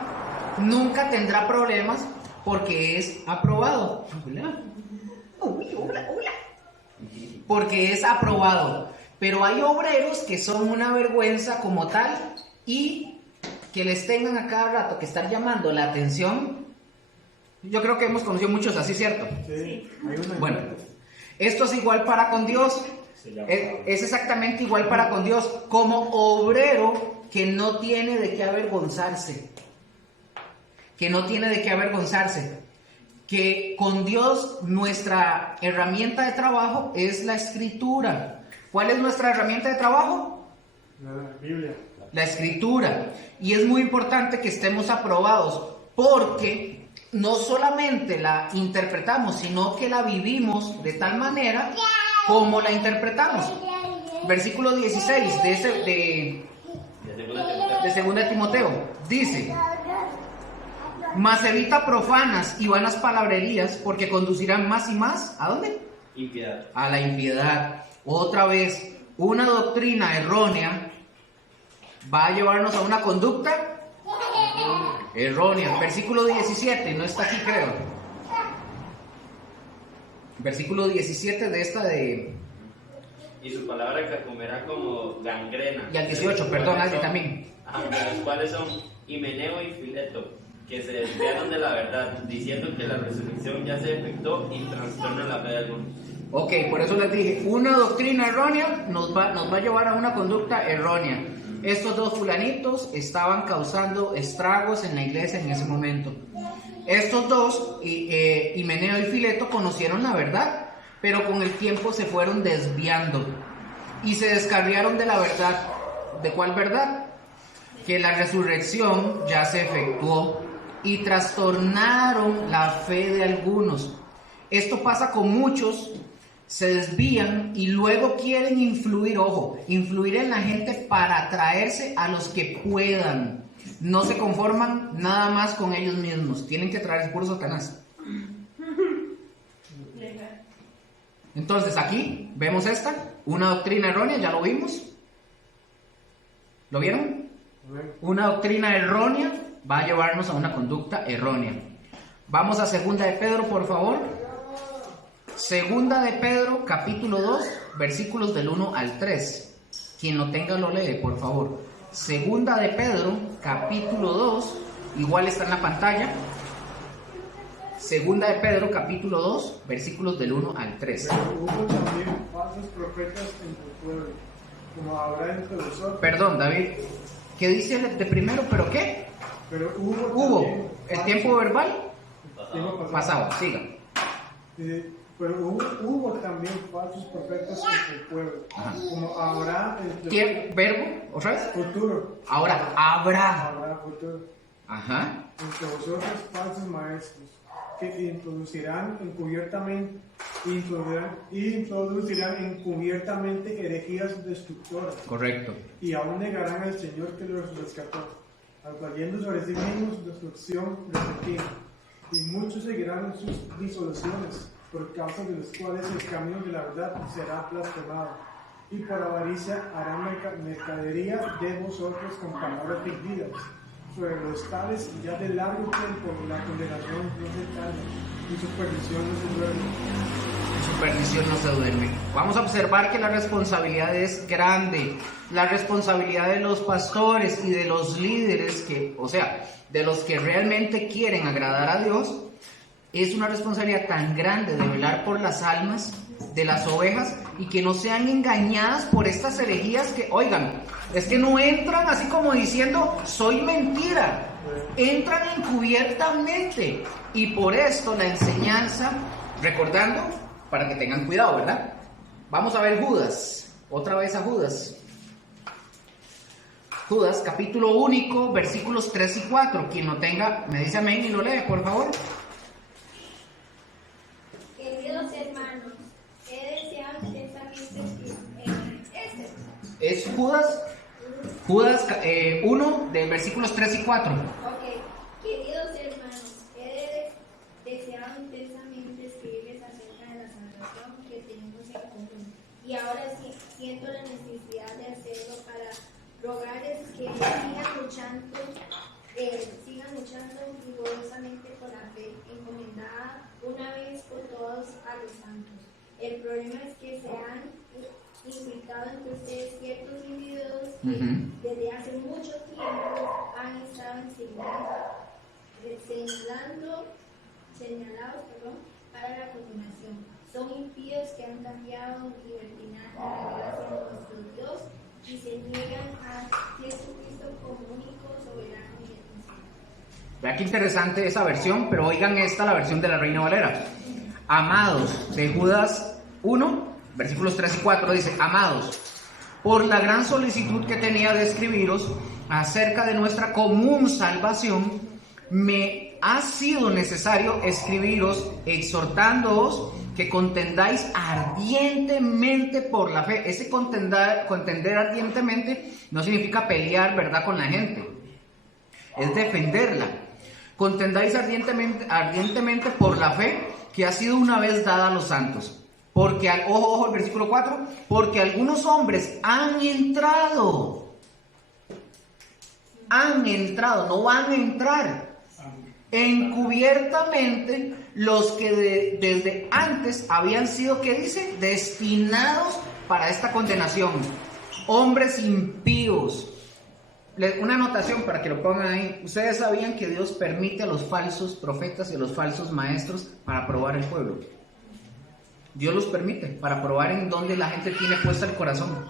tendrá problemas porque es aprobado. Hola. Porque es aprobado. Pero hay obreros que son una vergüenza como tal y que les tengan a cada rato que estar llamando la atención. Yo creo que hemos conocido muchos así, ¿cierto? Sí. Bueno, esto es igual para con Dios. Es exactamente igual para con Dios. Como obrero que no tiene de qué avergonzarse. Que con Dios nuestra herramienta de trabajo es la Escritura. ¿Cuál es nuestra herramienta de trabajo? La Biblia. La Escritura. Y es muy importante que estemos aprobados porque no solamente la interpretamos, sino que la vivimos de tal manera como la interpretamos. Versículo 16 de 2 Timoteo dice: mas evita profanas y vanas palabrerías, porque conducirán más y más, ¿a dónde? Impiedad. A la impiedad. Otra vez, una doctrina errónea va a llevarnos a una conducta errónea. Versículo 17, no está aquí creo. Versículo 17 de esta de... Y su palabra que comerá como gangrena. Y al 18, perdón, alguien también. Los cuales son Himeneo y Fileto, que se desviaron de la verdad, diciendo que la resurrección ya se efectuó y trastorna la fe de algunos. Ok, por eso les dije, una doctrina errónea nos va a llevar a una conducta errónea. Estos dos fulanitos estaban causando estragos en la iglesia en ese momento. Estos dos, Himeneo y Fileto, conocieron la verdad, pero con el tiempo se fueron desviando y se descarriaron de la verdad. ¿De cuál verdad? Que la resurrección ya se efectuó y trastornaron la fe de algunos. Esto pasa con muchos, se desvían y luego quieren influir en la gente para atraerse a los que puedan. No se conforman nada más con ellos mismos, tienen que traer puro Satanás. Entonces aquí vemos esta. Una doctrina errónea, ya lo vimos. ¿Lo vieron? Una doctrina errónea va a llevarnos a una conducta errónea. Vamos a Segunda de Pedro, por favor. Segunda de Pedro, capítulo 2, versículos del 1 al 3. Quien lo tenga lo lee, por favor. Segunda de Pedro, capítulo 2, igual está en la pantalla. Segunda de Pedro, capítulo 2, versículos del 1 al 3. Pero hubo también falsos profetas en tu pueblo, como habrá entre vosotros. Perdón, David, ¿qué dice de primero? ¿Pero qué? Pero hubo Hubo. ¿El tiempo verbal? tiempo Pasado, siga. Pero hubo también falsos profetas en tu pueblo, Ajá. como habrá entre ¿Qué verbo? ¿Otra vez? futuro. Ahora, habrá. Habrá futuro. Ajá. Entre vosotros falsos maestros, que introducirán encubiertamente herejías destructoras, Correcto. y aún negarán al Señor que los rescató, atrayendo sobre sí mismos destrucción repentina. Y muchos seguirán en sus disoluciones, por causa de los cuales el camino de la verdad será blasfemado. Y por avaricia harán mercadería de vosotros con palabras fingidas. Sobre los tales ya de largo tiempo la condenación no se calma, y su perdición no se duerme. Su perdición no se duerme. Vamos a observar que la responsabilidad es grande. La responsabilidad de los pastores y de los líderes que, o sea, de los que realmente quieren agradar a Dios, es una responsabilidad tan grande de velar por las almas de las ovejas y que no sean engañadas por estas herejías que, oigan, es que no entran así como diciendo, soy mentira. Entran encubiertamente. Y por esto la enseñanza, recordando, para que tengan cuidado, ¿verdad? Vamos a ver Judas, otra vez a Judas. Judas, capítulo único, versículos 3 y 4. Quien lo tenga, me dice amén y lo lee, por favor. Queridos hermanos, he deseado intensamente Es Judas 1, de versículos 3 y 4. Ok, queridos hermanos, he deseado intensamente escribirles acerca de la salvación que tenemos en común. Y ahora sí, siento la necesidad de hacerlo para rogarles que sigan luchando vigorosamente por la fe, encomendada una vez por todos a los santos. El problema es que se han infiltrado entre ustedes ciertos individuos que desde hace mucho tiempo han estado señalados para la condenación. Son impíos que han cambiado libertinaje a la gracia de nuestro Dios y se niegan a Jesucristo como único soberano y defensor. Vea qué interesante esa versión, pero oigan esta, la versión de la Reina Valera. Amados, de Judas 1, versículos 3 y 4, dice, amados, por la gran solicitud que tenía de escribiros acerca de nuestra común salvación, me ha sido necesario escribiros exhortándoos que contendáis ardientemente por la fe. Ese contender ardientemente no significa pelear, ¿verdad?, con la gente. Es defenderla. Contendáis ardientemente por la fe que ha sido una vez dada a los santos. Porque, ojo, el versículo 4, porque algunos hombres han entrado, no van a entrar, encubiertamente los que desde antes habían sido, ¿qué dice?, destinados para esta condenación. Hombres impíos. Una anotación para que lo pongan ahí. Ustedes sabían que Dios permite a los falsos profetas y a los falsos maestros para probar el pueblo. Dios los permite para probar en dónde la gente tiene puesta el corazón.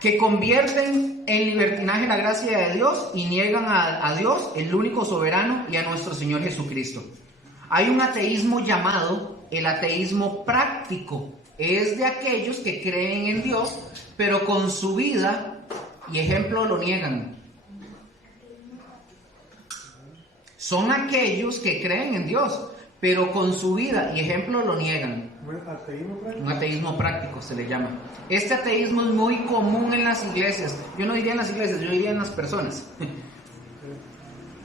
Que convierten en libertinaje la gracia de Dios y niegan a Dios, el único soberano, y a nuestro Señor Jesucristo. Hay un ateísmo llamado el ateísmo práctico. Es de aquellos que creen en Dios, pero con su vida y ejemplo lo niegan. Son aquellos que creen en Dios, pero con su vida y ejemplo lo niegan. Un ateísmo práctico se le llama. Este ateísmo es muy común en las iglesias. Yo no diría en las iglesias, yo diría en las personas.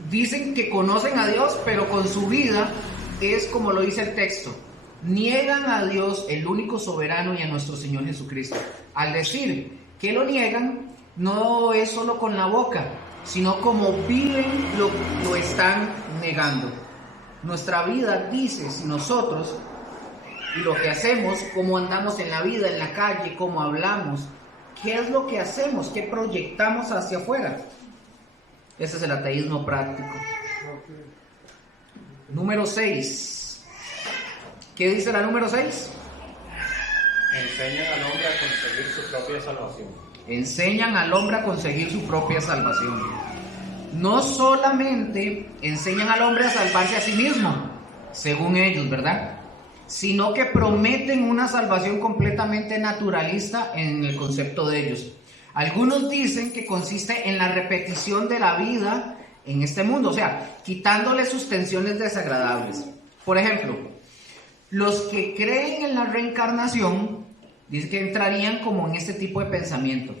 Dicen que conocen a Dios, pero con su vida es como lo dice el texto. niegan a Dios, el único soberano, y a nuestro Señor Jesucristo. Al decir que lo niegan, no es solo con la boca, sino como viven lo están negando. Nuestra vida dice si nosotros, y lo que hacemos, cómo andamos en la vida, en la calle, cómo hablamos, qué es lo que hacemos, qué proyectamos hacia afuera. Ese es el ateísmo práctico. Número 6. ¿Qué dice la número 6? Enseñan al hombre a conseguir su propia salvación. Enseñan al hombre a conseguir su propia salvación. No solamente enseñan al hombre a salvarse a sí mismo, según ellos, ¿verdad? Sino que prometen una salvación completamente naturalista en el concepto de ellos. Algunos dicen que consiste en la repetición de la vida en este mundo, o sea, quitándole sus tensiones desagradables. Por ejemplo, los que creen en la reencarnación, dicen que entrarían como en este tipo de pensamiento.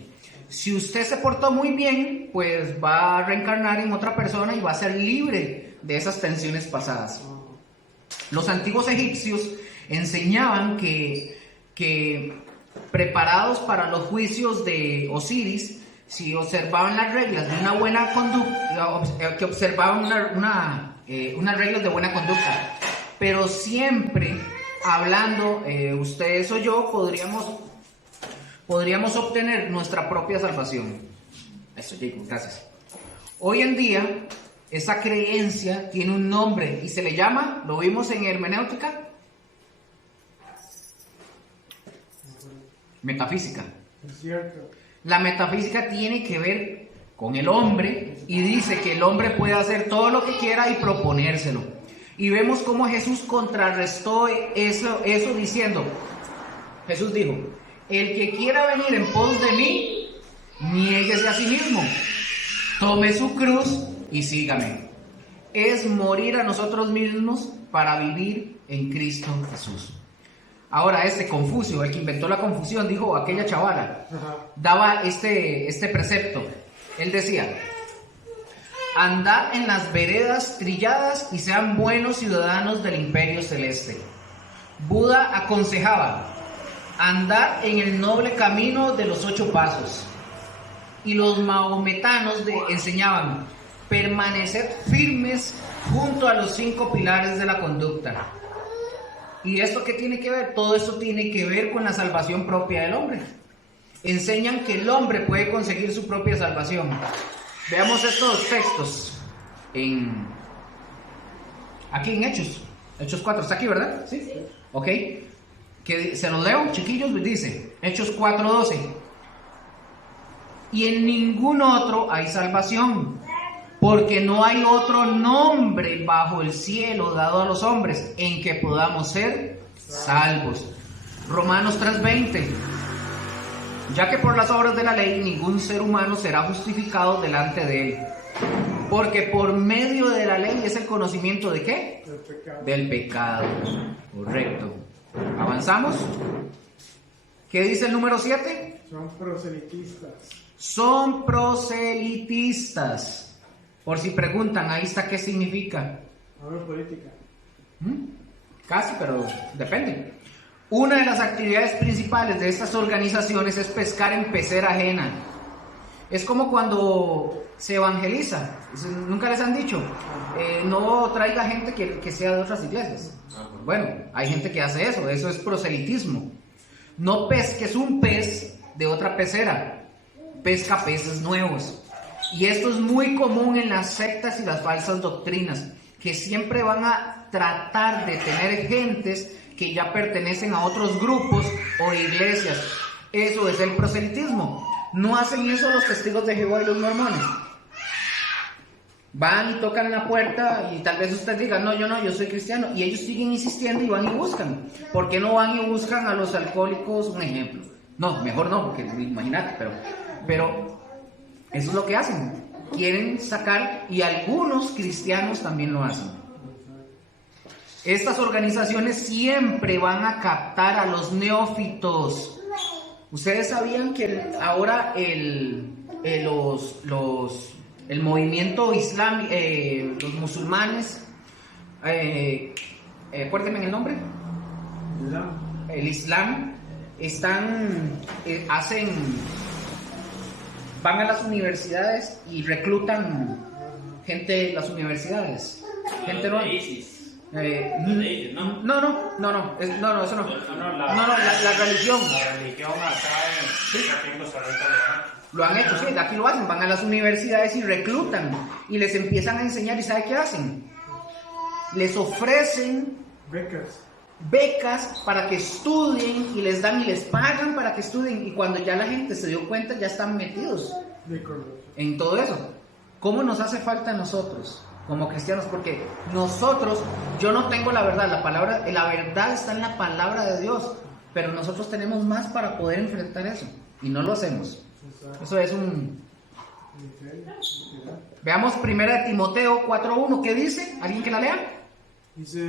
Si usted se portó muy bien, pues va a reencarnar en otra persona y va a ser libre de esas tensiones pasadas. Los antiguos egipcios enseñaban que preparados para los juicios de Osiris, si observaban las reglas de una buena conducta, que observaban unas reglas de buena conducta, pero siempre hablando, ustedes o yo, podríamos obtener nuestra propia salvación. Eso, Jacob, gracias. Hoy en día, esa creencia tiene un nombre y se le llama, lo vimos en hermenéutica, metafísica. Es cierto. La metafísica tiene que ver con el hombre y dice que el hombre puede hacer todo lo que quiera y proponérselo. Y vemos cómo Jesús contrarrestó eso diciendo, Jesús dijo, el que quiera venir en pos de mí, niéguese a sí mismo, tome su cruz y sígame. Es morir a nosotros mismos para vivir en Cristo Jesús. Ahora Confucio, el que inventó la confusión, dijo aquella chavala, daba este precepto. Él decía, andad en las veredas trilladas y sean buenos ciudadanos del imperio celeste. Buda aconsejaba, andar en el noble camino de los 8 pasos. Y los mahometanos enseñaban, permanecer firmes junto a los 5 pilares de la conducta. ¿Y esto qué tiene que ver? Todo esto tiene que ver con la salvación propia del hombre. Enseñan que el hombre puede conseguir su propia salvación. Veamos estos textos aquí en Hechos 4, está aquí, ¿verdad? Sí. Ok, que se los leo, chiquillos, dice, Hechos 4:12. Y en ningún otro hay salvación, porque no hay otro nombre bajo el cielo dado a los hombres en que podamos ser salvos. Romanos 3:20. Ya que por las obras de la ley ningún ser humano será justificado delante de él, porque por medio de la ley es el conocimiento ¿de qué? Del pecado. Correcto. ¿Avanzamos? ¿Qué dice el número 7? Son proselitistas. Son proselitistas. Por si preguntan, ahí está, ¿qué significa? Hablo política. Casi, pero depende. Una de las actividades principales de estas organizaciones es pescar en pecera ajena. Es como cuando se evangeliza. Nunca les han dicho, no traiga gente que sea de otras iglesias. Bueno, hay gente que hace eso es proselitismo. No pesques un pez de otra pecera, pesca peces nuevos. Y esto es muy común en las sectas y las falsas doctrinas, que siempre van a tratar de tener gentes que ya pertenecen a otros grupos o iglesias. Eso es el proselitismo. No hacen eso los testigos de Jehová y los mormones. Van y tocan la puerta y tal vez usted diga, no, yo soy cristiano. Y ellos siguen insistiendo y van y buscan. ¿Por qué no van y buscan a los alcohólicos? Un ejemplo. No, mejor no, porque imagínate, pero eso es lo que hacen. Quieren sacar, y algunos cristianos también lo hacen. Estas organizaciones siempre van a captar a los neófitos. ¿Ustedes sabían que ahora el movimiento islámico, los musulmanes, acuérdenme el nombre, el Islam, van a las universidades y reclutan gente de las universidades. Gente Los no. de ISIS. No, ¿no? eso no. La religión. La religión acá en Costa Rica Lo han hecho, sí, aquí lo hacen, van a las universidades y reclutan y les empiezan a enseñar. ¿Y sabe qué hacen? Les ofrecen becas para que estudien y les pagan para que estudien, y cuando ya la gente se dio cuenta ya están metidos en todo eso. ¿Cómo nos hace falta a nosotros como cristianos? Porque yo no tengo la verdad, la verdad está en la palabra de Dios, pero nosotros tenemos más para poder enfrentar eso y no lo hacemos. Eso es Veamos 1 Timoteo 4:1, ¿qué dice? ¿Alguien que la lea? Dice,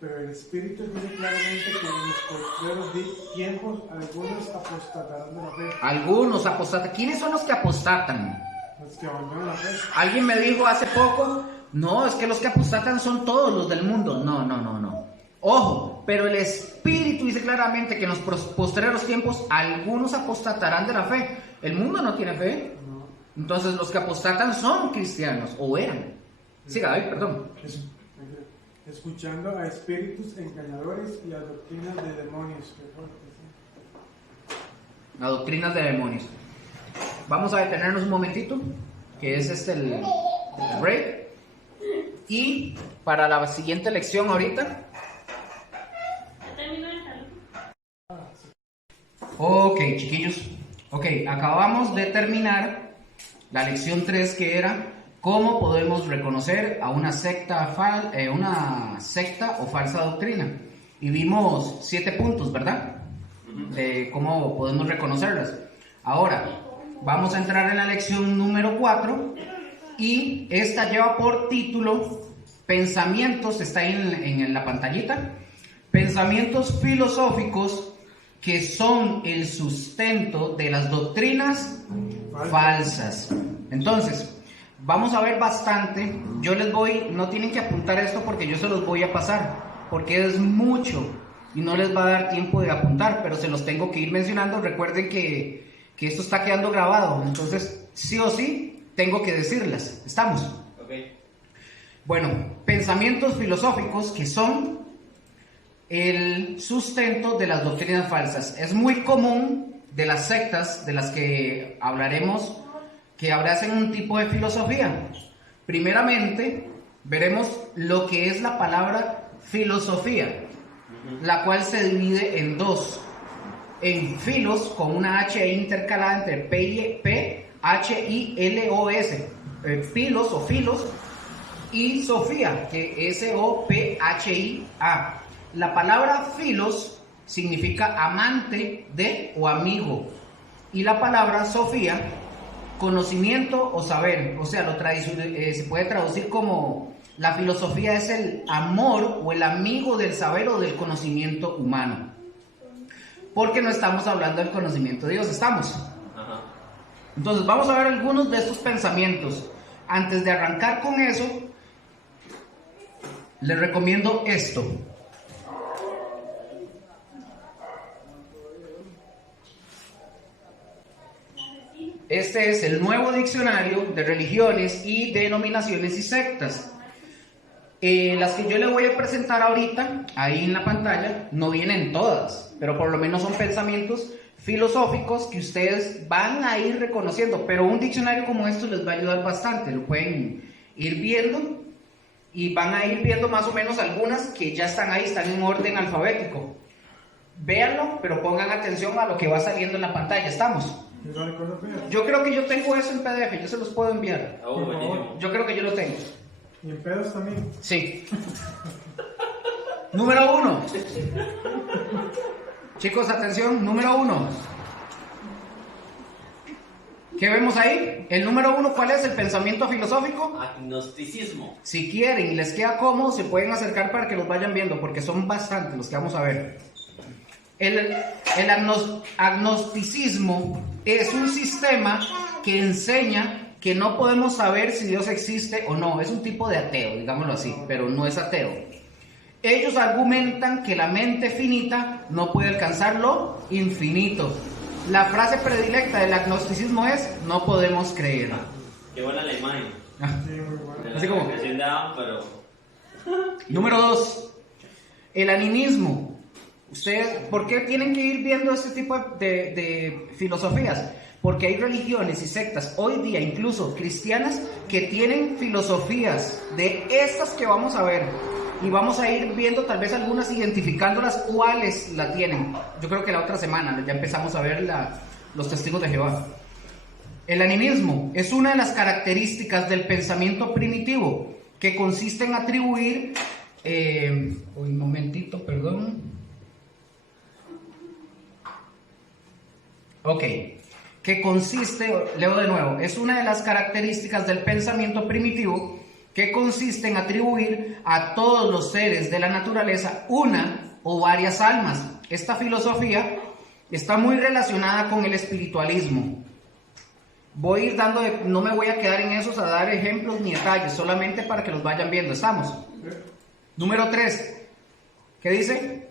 pero el Espíritu dice claramente que en los postreros tiempos algunos apostatarán de la fe. Algunos apostatan. ¿Quiénes son los que apostatan? Los que abandonan la fe. Alguien me dijo hace poco, no, es que los que apostatan son todos los del mundo. No. Ojo, pero el Espíritu dice claramente que en los postreros tiempos algunos apostatarán de la fe. El mundo no tiene fe. Entonces los que apostatan son cristianos, o eran. Siga, perdón. Escuchando a espíritus engañadores y a doctrinas de demonios. A doctrinas de demonios. Vamos a detenernos un momentito, que es el break. Y para la siguiente lección ahorita. Ya terminó el saludo. Ok, chiquillos. Ok, acabamos de terminar la lección 3, que era cómo podemos reconocer a una secta o falsa doctrina. Y vimos 7 puntos, ¿verdad? De cómo podemos reconocerlas. Ahora, vamos a entrar en la lección número 4. Y esta lleva por título Pensamientos, está ahí en la pantallita. Pensamientos filosóficos que son el sustento de las doctrinas falsas. Entonces, vamos a ver bastante. Yo no tienen que apuntar esto porque yo se los voy a pasar, porque es mucho y no les va a dar tiempo de apuntar, pero se los tengo que ir mencionando. Recuerden que esto está quedando grabado, entonces sí o sí tengo que decirlas. ¿Estamos? Ok. Bueno, pensamientos filosóficos que son el sustento de las doctrinas falsas. Es muy común de las sectas de las que hablaremos que abracen un tipo de filosofía. Primeramente, veremos lo que es la palabra filosofía, la cual se divide en dos. En filos, con una H intercalada entre P-H-I-L-O-S. Filos o filos. Y Sofía, que S-O-P-H-I-A. La palabra filos significa amante de o amigo. Y la palabra Sofía, conocimiento o saber. O sea, se puede traducir como la filosofía es el amor o el amigo del saber o del conocimiento humano. Porque no estamos hablando del conocimiento de Dios, estamos. Ajá. Entonces vamos a ver algunos de estos pensamientos. Antes de arrancar con eso, les recomiendo esto. Este es el nuevo diccionario de religiones y denominaciones y sectas. Las que yo les voy a presentar ahorita, ahí en la pantalla, no vienen todas, pero por lo menos son pensamientos filosóficos que ustedes van a ir reconociendo. Pero un diccionario como esto les va a ayudar bastante, lo pueden ir viendo y van a ir viendo más o menos algunas que ya están ahí, están en orden alfabético. Véanlo, pero pongan atención a lo que va saliendo en la pantalla. ¿Estamos? Yo creo que yo tengo eso en PDF, yo se los puedo enviar. Oh, buenísimo. Yo creo que yo lo tengo. ¿Y en pedos también? Sí. Número 1. Chicos, atención, número 1. ¿Qué vemos ahí? El número 1, ¿cuál es? El pensamiento filosófico. Agnosticismo. Si quieren y les queda cómodo, se pueden acercar para que los vayan viendo, porque son bastantes los que vamos a ver. El agnosticismo es un sistema que enseña que no podemos saber si Dios existe o no. Es un tipo de ateo, digámoslo así, pero no es ateo. Ellos argumentan que la mente finita no puede alcanzar lo infinito. La frase predilecta del agnosticismo es: no podemos creer. Qué buena la imagen. Sí, muy bueno. De la Así como- creación de Adán, pero Número 2, el animismo. Ustedes, ¿por qué tienen que ir viendo este tipo de filosofías? Porque hay religiones y sectas hoy día, incluso cristianas, que tienen filosofías de estas que vamos a ver. Y vamos a ir viendo tal vez algunas, identificándolas cuáles la tienen. Yo creo que la otra semana ya empezamos a ver los testigos de Jehová. El animismo es una de las características del pensamiento primitivo, que consiste en atribuir... un momentito, perdón. Ok. Que consiste, leo de nuevo, es una de las características del pensamiento primitivo que consiste en atribuir a todos los seres de la naturaleza una o varias almas. Esta filosofía está muy relacionada con el espiritualismo. Voy a ir dando, no me voy a quedar en esos a dar ejemplos ni detalles, solamente para que los vayan viendo. ¿Estamos? Número 3, ¿qué dice?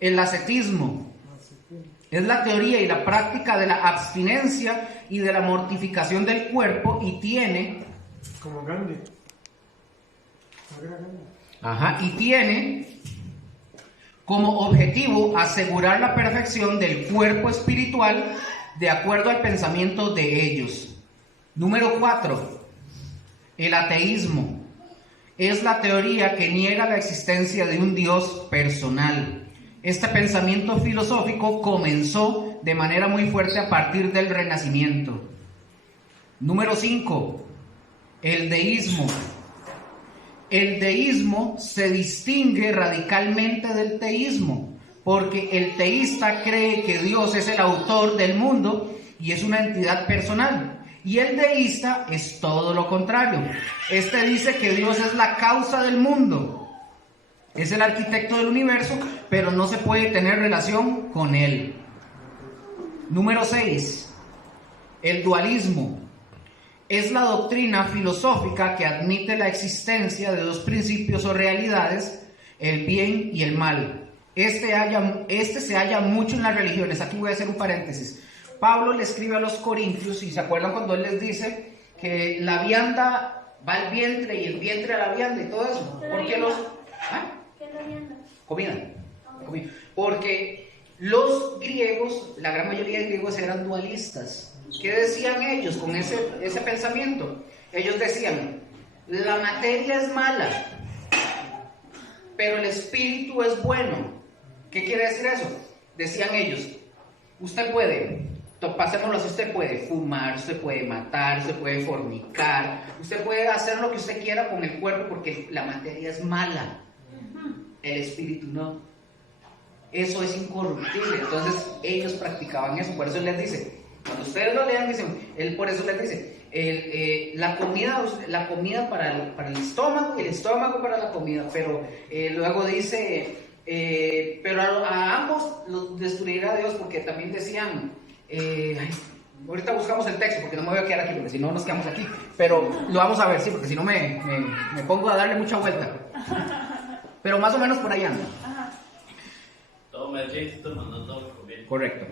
El ascetismo. Es la teoría y la práctica de la abstinencia y de la mortificación del cuerpo y tiene... Como Gandhi. ¿No era Gandhi? Ajá, y tiene como objetivo asegurar la perfección del cuerpo espiritual de acuerdo al pensamiento de ellos. Número 4, el ateísmo. Es la teoría que niega la existencia de un Dios personal. Este pensamiento filosófico comenzó de manera muy fuerte a partir del Renacimiento. Número 5, el deísmo. El deísmo se distingue radicalmente del teísmo, porque el teísta cree que Dios es el autor del mundo y es una entidad personal, y el deísta es todo lo contrario. Este dice que Dios es la causa del mundo, es el arquitecto del universo, pero no se puede tener relación con él. Número 6, el dualismo. Es la doctrina filosófica que admite la existencia de dos principios o realidades, el bien y el mal. Este se halla mucho en las religiones. Aquí voy a hacer un paréntesis. Pablo le escribe a los corintios, y se acuerdan cuando él les dice que la vianda va al vientre y el vientre a la vianda y todo eso. ¿Por qué los...? ¿Ah? ¿Qué es la vianda? Comida. Porque los griegos, la gran mayoría de griegos eran dualistas. ¿Qué decían ellos con ese pensamiento? Ellos decían: la materia es mala, pero el espíritu es bueno. ¿Qué quiere decir eso? Decían ellos: usted puede, pasémoslo así, usted puede fumar, usted puede matar, usted puede fornicar, usted puede hacer lo que usted quiera con el cuerpo porque la materia es mala, el espíritu no. Eso es incorruptible. Entonces ellos practicaban eso. Por eso él les dice, cuando ustedes lo lean, dicen, él por eso les dice, la comida para el estómago y el estómago para la comida, pero luego dice, pero a ambos los destruirá Dios, porque también decían, ahorita buscamos el texto porque no me voy a quedar aquí, porque si no nos quedamos aquí, pero lo vamos a ver, sí, porque si no me pongo a darle mucha vuelta, pero más o menos por ahí anda. todo me chiste, no todo me conviene. Correcto.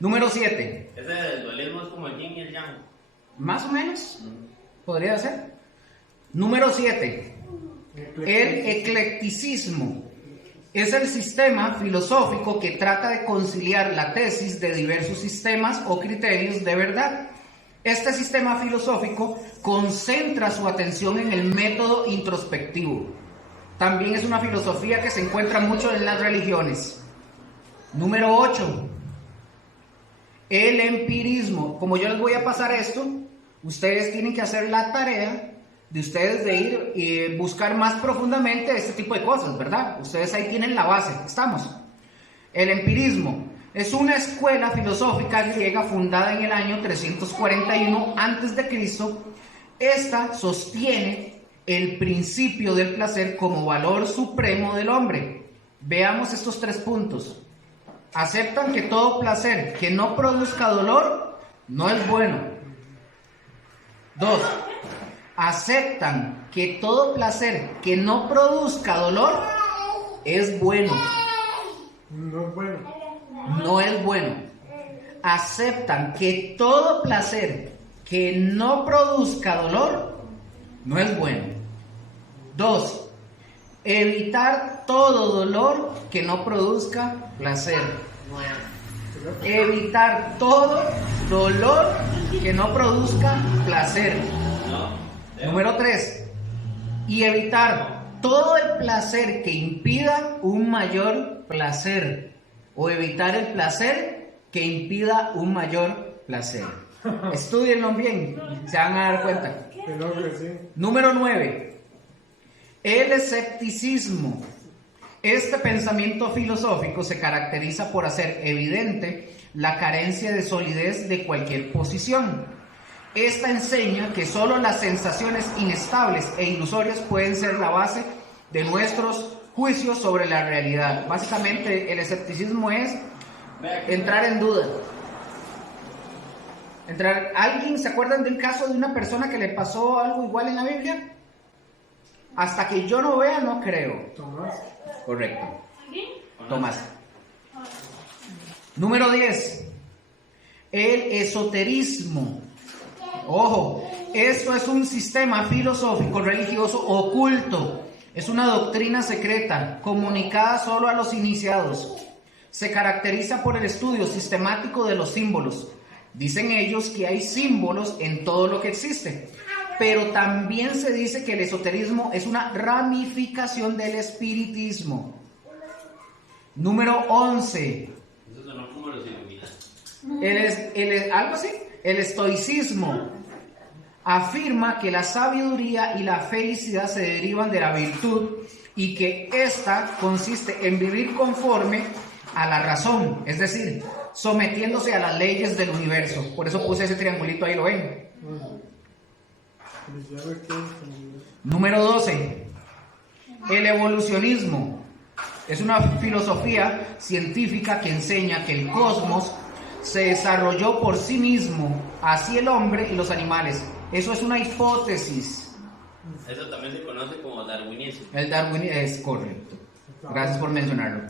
Número 7. Ese del dualismo es como el yin y el yang. Más o menos, podría ser. Número 7. El eclecticismo. Es el sistema filosófico que trata de conciliar la tesis de diversos sistemas o criterios de verdad. Este sistema filosófico concentra su atención en el método introspectivo. También es una filosofía que se encuentra mucho en las religiones. Número 8. El empirismo. Como yo les voy a pasar esto, ustedes tienen que hacer la tarea de ustedes de ir y buscar más profundamente este tipo de cosas, ¿verdad? Ustedes ahí tienen la base, ¿estamos? El empirismo es una escuela filosófica griega fundada en el año 341 a.C. Esta sostiene el principio del placer como valor supremo del hombre. Veamos estos 3 puntos. Aceptan que todo placer que no produzca dolor no es bueno. 2. Aceptan que todo placer que no produzca dolor es bueno. No es bueno. No es bueno. Aceptan que todo placer que no produzca dolor no es bueno. 2. Evitar todo dolor que no produzca placer. Evitar todo dolor que no produzca placer. Número 3. Y evitar todo el placer que impida un mayor placer. O evitar el placer que impida un mayor placer. Estudienlo bien, se van a dar cuenta. Creo que sí. Número 9. El escepticismo. Este pensamiento filosófico se caracteriza por hacer evidente la carencia de solidez de cualquier posición. Esta enseña que solo las sensaciones inestables e ilusorias pueden ser la base de nuestros juicios sobre la realidad. Básicamente, el escepticismo es entrar en duda. ¿Alguien se acuerdan del caso de una persona que le pasó algo igual en la Biblia? Hasta que yo no vea, no creo. Tomás. Correcto. Tomás. Número 10. El esoterismo. Ojo, esto es un sistema filosófico religioso oculto. Es una doctrina secreta, comunicada solo a los iniciados. Se caracteriza por el estudio sistemático de los símbolos. Dicen ellos que hay símbolos en todo lo que existe. Pero también se dice que el esoterismo es una ramificación del espiritismo. Número 11. Eso sonó como los iluminados. Algo así. El estoicismo afirma que la sabiduría y la felicidad se derivan de la virtud y que ésta consiste en vivir conforme a la razón, es decir, sometiéndose a las leyes del universo. Por eso puse ese triangulito ahí, ¿lo ven? Número 12. El evolucionismo es una filosofía científica que enseña que el cosmos se desarrolló por sí mismo, así el hombre y los animales. Eso es una hipótesis. Eso también se conoce como darwinismo. El darwinismo es correcto. Gracias por mencionarlo.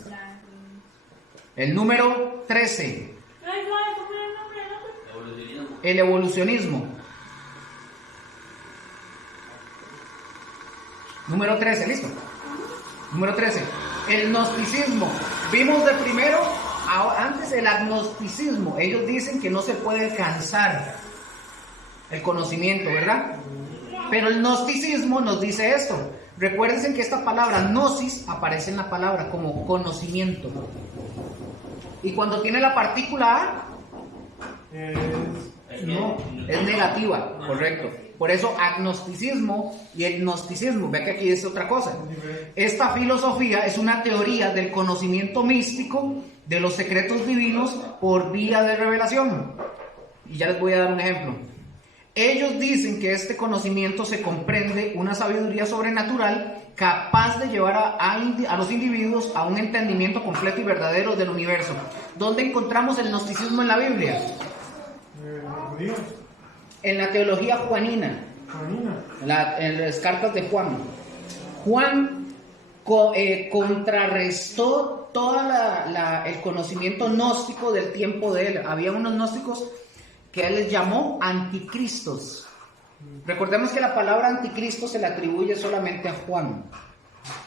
El número 13. El evolucionismo. Número 13, ¿listo? Número 13. El gnosticismo. Vimos de primero, antes el agnosticismo. Ellos dicen que no se puede alcanzar el conocimiento, ¿verdad? Pero el gnosticismo nos dice esto. Recuérdense que esta palabra gnosis aparece en la palabra como conocimiento. Y cuando tiene la partícula A, no, es negativa, correcto. Por eso agnosticismo y el gnosticismo, ve que aquí es otra cosa. Esta filosofía es una teoría del conocimiento místico de los secretos divinos por vía de revelación. Y ya les voy a dar un ejemplo. Ellos dicen que este conocimiento se comprende una sabiduría sobrenatural capaz de llevar a los individuos a un entendimiento completo y verdadero del universo. ¿Dónde encontramos el gnosticismo en la Biblia? En la teología juanina. En las cartas de Juan. Juan contrarrestó todo el conocimiento gnóstico del tiempo de él. Había unos gnósticos que él les llamó anticristos. Recordemos que la palabra anticristo se le atribuye solamente a Juan,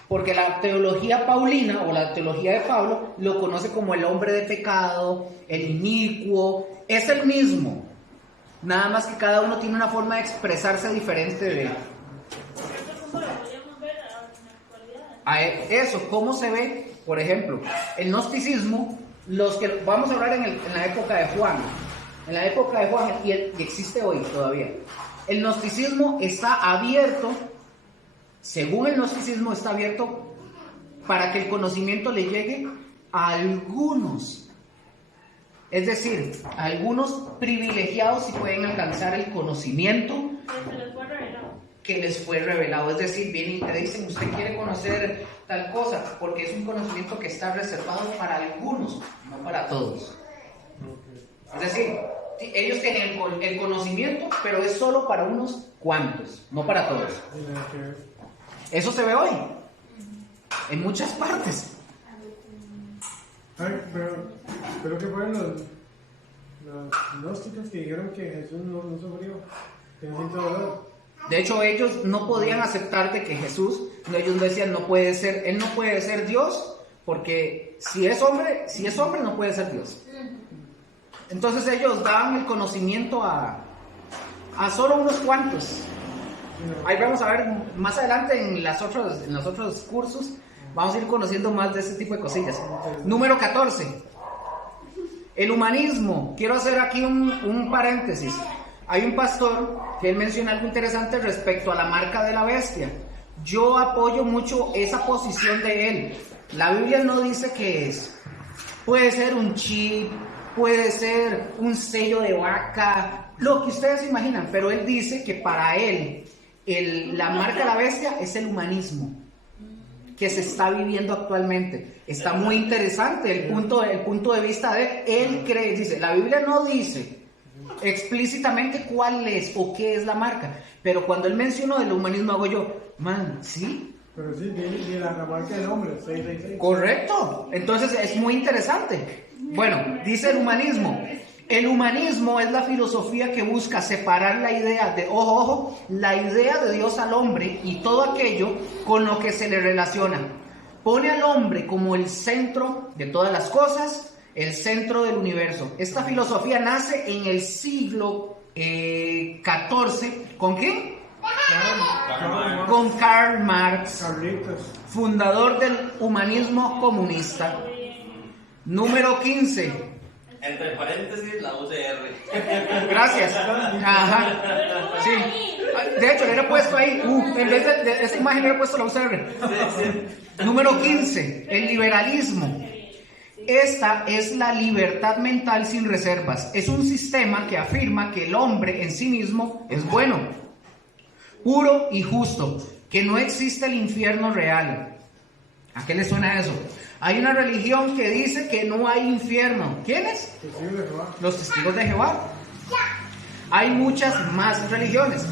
porque la teología paulina o la teología de Pablo lo conoce como el hombre de pecado, el inicuo. Es el mismo, nada más que cada uno tiene una forma de expresarse diferente de él. Eso, ¿cómo se ve? Por ejemplo, el gnosticismo, los que vamos a hablar en la época de Juan. En la época de Juan, y existe hoy todavía, el gnosticismo está abierto, según el gnosticismo está abierto para que el conocimiento le llegue a algunos. Es decir, a algunos privilegiados sí pueden alcanzar el conocimiento que les fue revelado. Es decir, vienen y te dicen, usted quiere conocer tal cosa, porque es un conocimiento que está reservado para algunos, no para todos. Es decir, ellos tienen el conocimiento, pero es solo para unos cuantos, no para todos. Eso se ve hoy. en muchas partes. Ay, pero que fueron los gnósticos que dijeron que Jesús no sufrió, que no sintió dolor. De hecho, ellos no podían aceptar de que Jesús, ellos decían, él no puede ser Dios, porque si es hombre no puede ser Dios. Entonces ellos daban el conocimiento a solo unos cuantos. Ahí vamos a ver más adelante en los otros cursos, vamos a ir conociendo más de ese tipo de cosillas. Número 14. El humanismo. Quiero hacer aquí un paréntesis. Hay un pastor que él menciona algo interesante respecto a la marca de la bestia. Yo apoyo mucho esa posición de él. La Biblia no dice qué es. Puede ser un chip, puede ser un sello de vaca, lo que ustedes imaginan, pero él dice que para él la marca de la bestia es el humanismo que se está viviendo actualmente. Está muy interesante el punto de vista de él cree, dice, la Biblia no dice explícitamente cuál es o qué es la marca, pero cuando él mencionó el humanismo hago yo, ¿sí? Pero sí, ni la marca del hombre, 666. Correcto, entonces es muy interesante. Bueno, dice el humanismo. El humanismo es la filosofía que busca separar la idea de, la idea de Dios al hombre y todo aquello con lo que se le relaciona. Pone al hombre como el centro de todas las cosas, el centro del universo. Esta filosofía nace en el siglo XIV. ¿Con quién? Con Karl Marx, fundador del humanismo comunista. Número 15. Entre paréntesis, la UCR. Gracias. Ajá. Sí. De hecho, le he puesto ahí, en vez de esa imagen le he puesto la UCR. Número 15. El liberalismo. Esta es la libertad mental sin reservas. Es un sistema que afirma que el hombre en sí mismo es bueno, puro y justo, que no existe el infierno real. ¿A qué le suena eso? Hay una religión que dice que no hay infierno. ¿Quiénes? Los testigos de Jehová. Hay muchas más religiones.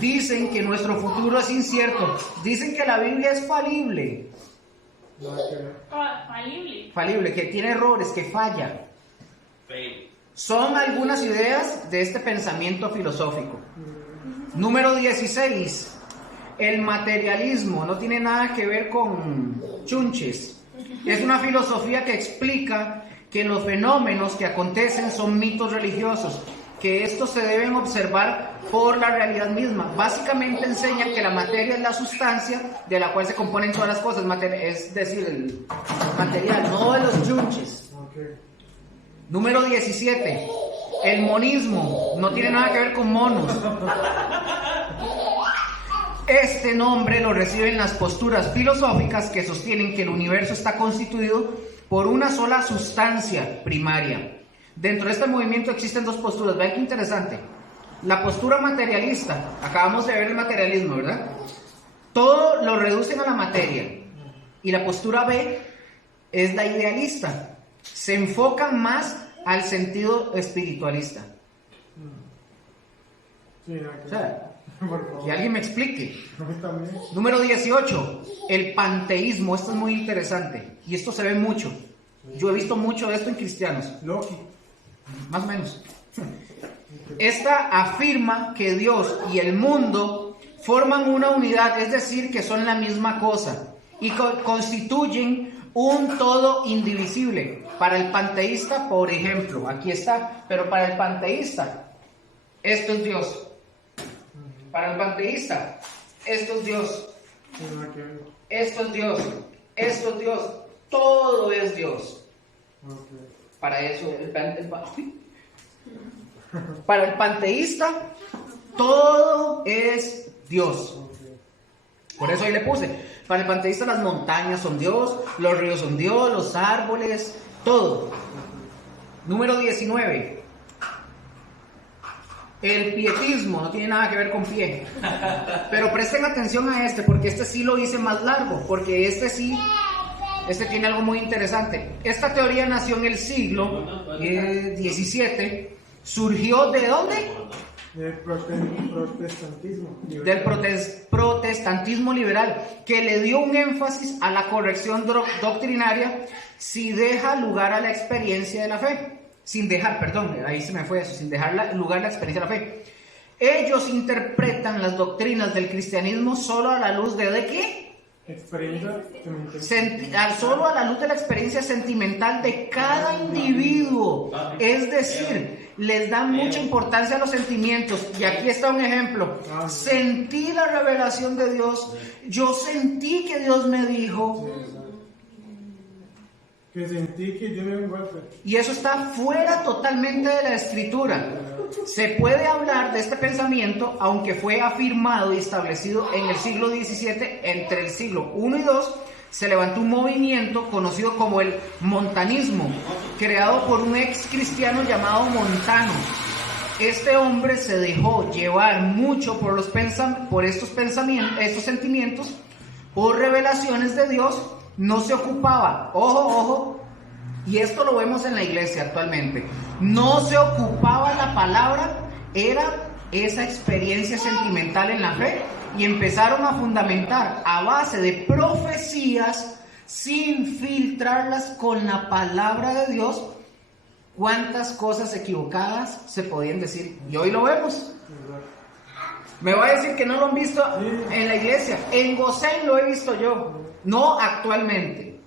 Dicen que nuestro futuro es incierto. Dicen que la Biblia es falible. Falible, que tiene errores, que falla. Son algunas ideas de este pensamiento filosófico. Número 16. El materialismo no tiene nada que ver con chunches. Es una filosofía que explica que los fenómenos que acontecen son mitos religiosos, que estos se deben observar por la realidad misma. Básicamente enseñan que la materia es la sustancia de la cual se componen todas las cosas, es decir, el material, no de los chunches. Número 17. El monismo no tiene nada que ver con monos. Este nombre lo reciben las posturas filosóficas que sostienen que el universo está constituido por una sola sustancia primaria. Dentro de este movimiento existen dos posturas. Vean qué interesante. La postura materialista, acabamos de ver el materialismo, ¿verdad? Todo lo reducen a la materia. Y la postura B es la idealista. Se enfocan más al sentido espiritualista. O sea, que alguien me explique. Número 18. El panteísmo. Esto es muy interesante. Y esto se ve mucho. Yo he visto mucho de esto en cristianos. Loki. Más o menos. Esta afirma que Dios y el mundo forman una unidad, es decir, que son la misma cosa y constituyen un todo indivisible. Para el panteísta, por ejemplo, aquí está, pero para el panteísta, esto es Dios. Para el panteísta, esto es Dios. Esto es Dios. Esto es Dios. Todo es Dios. Para eso, para el panteísta, todo es Dios. Por eso ahí le puse. Para el panteísta las montañas son Dios, los ríos son Dios, los árboles, todo. Número 19. El pietismo no tiene nada que ver con pie. Pero presten atención a este, porque este sí lo hice más largo, porque este tiene algo muy interesante. Esta teoría nació en el siglo XVII. ¿Surgió de dónde? Del protestantismo liberal. Del protestantismo liberal, que le dio un énfasis a la corrección doctrinaria si deja lugar a la experiencia de la fe. Sin dejar lugar a la experiencia de la fe. Ellos interpretan las doctrinas del cristianismo solo a la luz ¿de qué? Solo a la luz de la experiencia sentimental de cada individuo. Es decir, les dan mucha importancia a los sentimientos. Y aquí está un ejemplo. Sentí la revelación de Dios. Yo sentí que Dios me dijo. Que sentí que Dios me envuelve. Y eso está fuera totalmente de la escritura. Se puede hablar de este pensamiento, aunque fue afirmado y establecido en el siglo XVII. Entre el siglo I y II se levantó un movimiento conocido como el montanismo, creado por un ex cristiano llamado Montano. Este hombre se dejó llevar mucho por estos sentimientos, por revelaciones de Dios. No se ocupaba, ojo, y esto lo vemos en la iglesia actualmente, no se ocupaba la palabra, era esa experiencia sentimental en la fe, y empezaron a fundamentar a base de profecías, sin filtrarlas con la palabra de Dios, cuántas cosas equivocadas se podían decir, y hoy lo vemos. Me va a decir que no lo han visto en la iglesia. En Gosén lo he visto yo. No actualmente,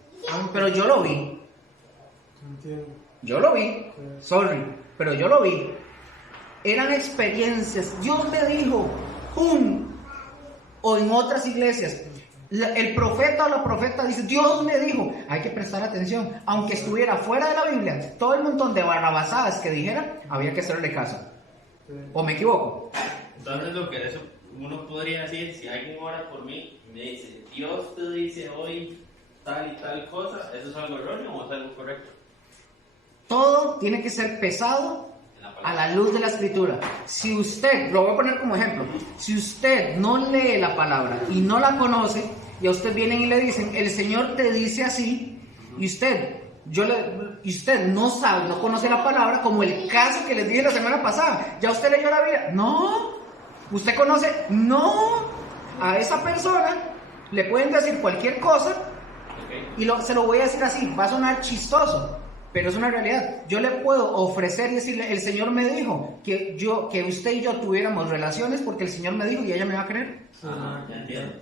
pero yo lo vi. Yo lo vi. Sorry, pero yo lo vi. Eran experiencias. Dios me dijo, ¡pum! O en otras iglesias, el profeta o la profeta dice, Dios me dijo. Hay que prestar atención. Aunque estuviera fuera de la Biblia, todo el montón de barrabasadas que dijera, había que hacerle caso. ¿O me equivoco? Entonces lo que uno podría decir, si alguien ora por mí y me dice, Dios te dice hoy tal y tal cosa, ¿eso es algo erróneo o es algo correcto? Todo tiene que ser pesado a la luz de la escritura. Si usted, lo voy a poner como ejemplo, si usted no lee la palabra y no la conoce, y a usted vienen y le dicen, el Señor te dice así, y usted no sabe, no conoce la palabra, como el caso que les dije la semana pasada, ya usted leyó la Biblia, no. ¿Usted conoce? No. A esa persona le pueden decir cualquier cosa y se lo voy a decir así, va a sonar chistoso, pero es una realidad. Yo le puedo ofrecer y decirle, el Señor me dijo que usted y yo tuviéramos relaciones porque el Señor me dijo y ella me va a creer. Ya entiendo.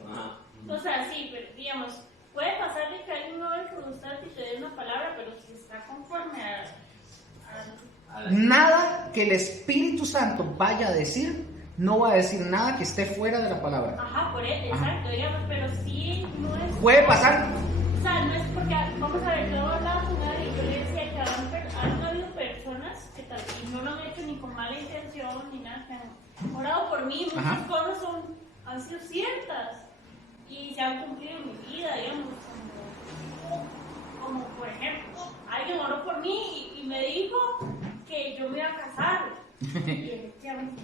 O sea, sí, pero digamos, puede pasar de que alguien no ve que usted te dé una palabra, pero si está conforme a nada que el Espíritu Santo vaya a decir, no va a decir nada que esté fuera de la palabra. Ajá, por eso, exacto, digamos, pero sí no es... Puede pasar. O sea, no es porque, vamos a ver, yo hablaba con alguien y yo le decía que han habido personas que tal vez no lo han hecho ni con mala intención ni nada, que han orado por mí, muchas cosas han sido ciertas y se han cumplido en mi vida, digamos, como por ejemplo, alguien oró por mí y me dijo que yo me iba a casar. Y efectivamente,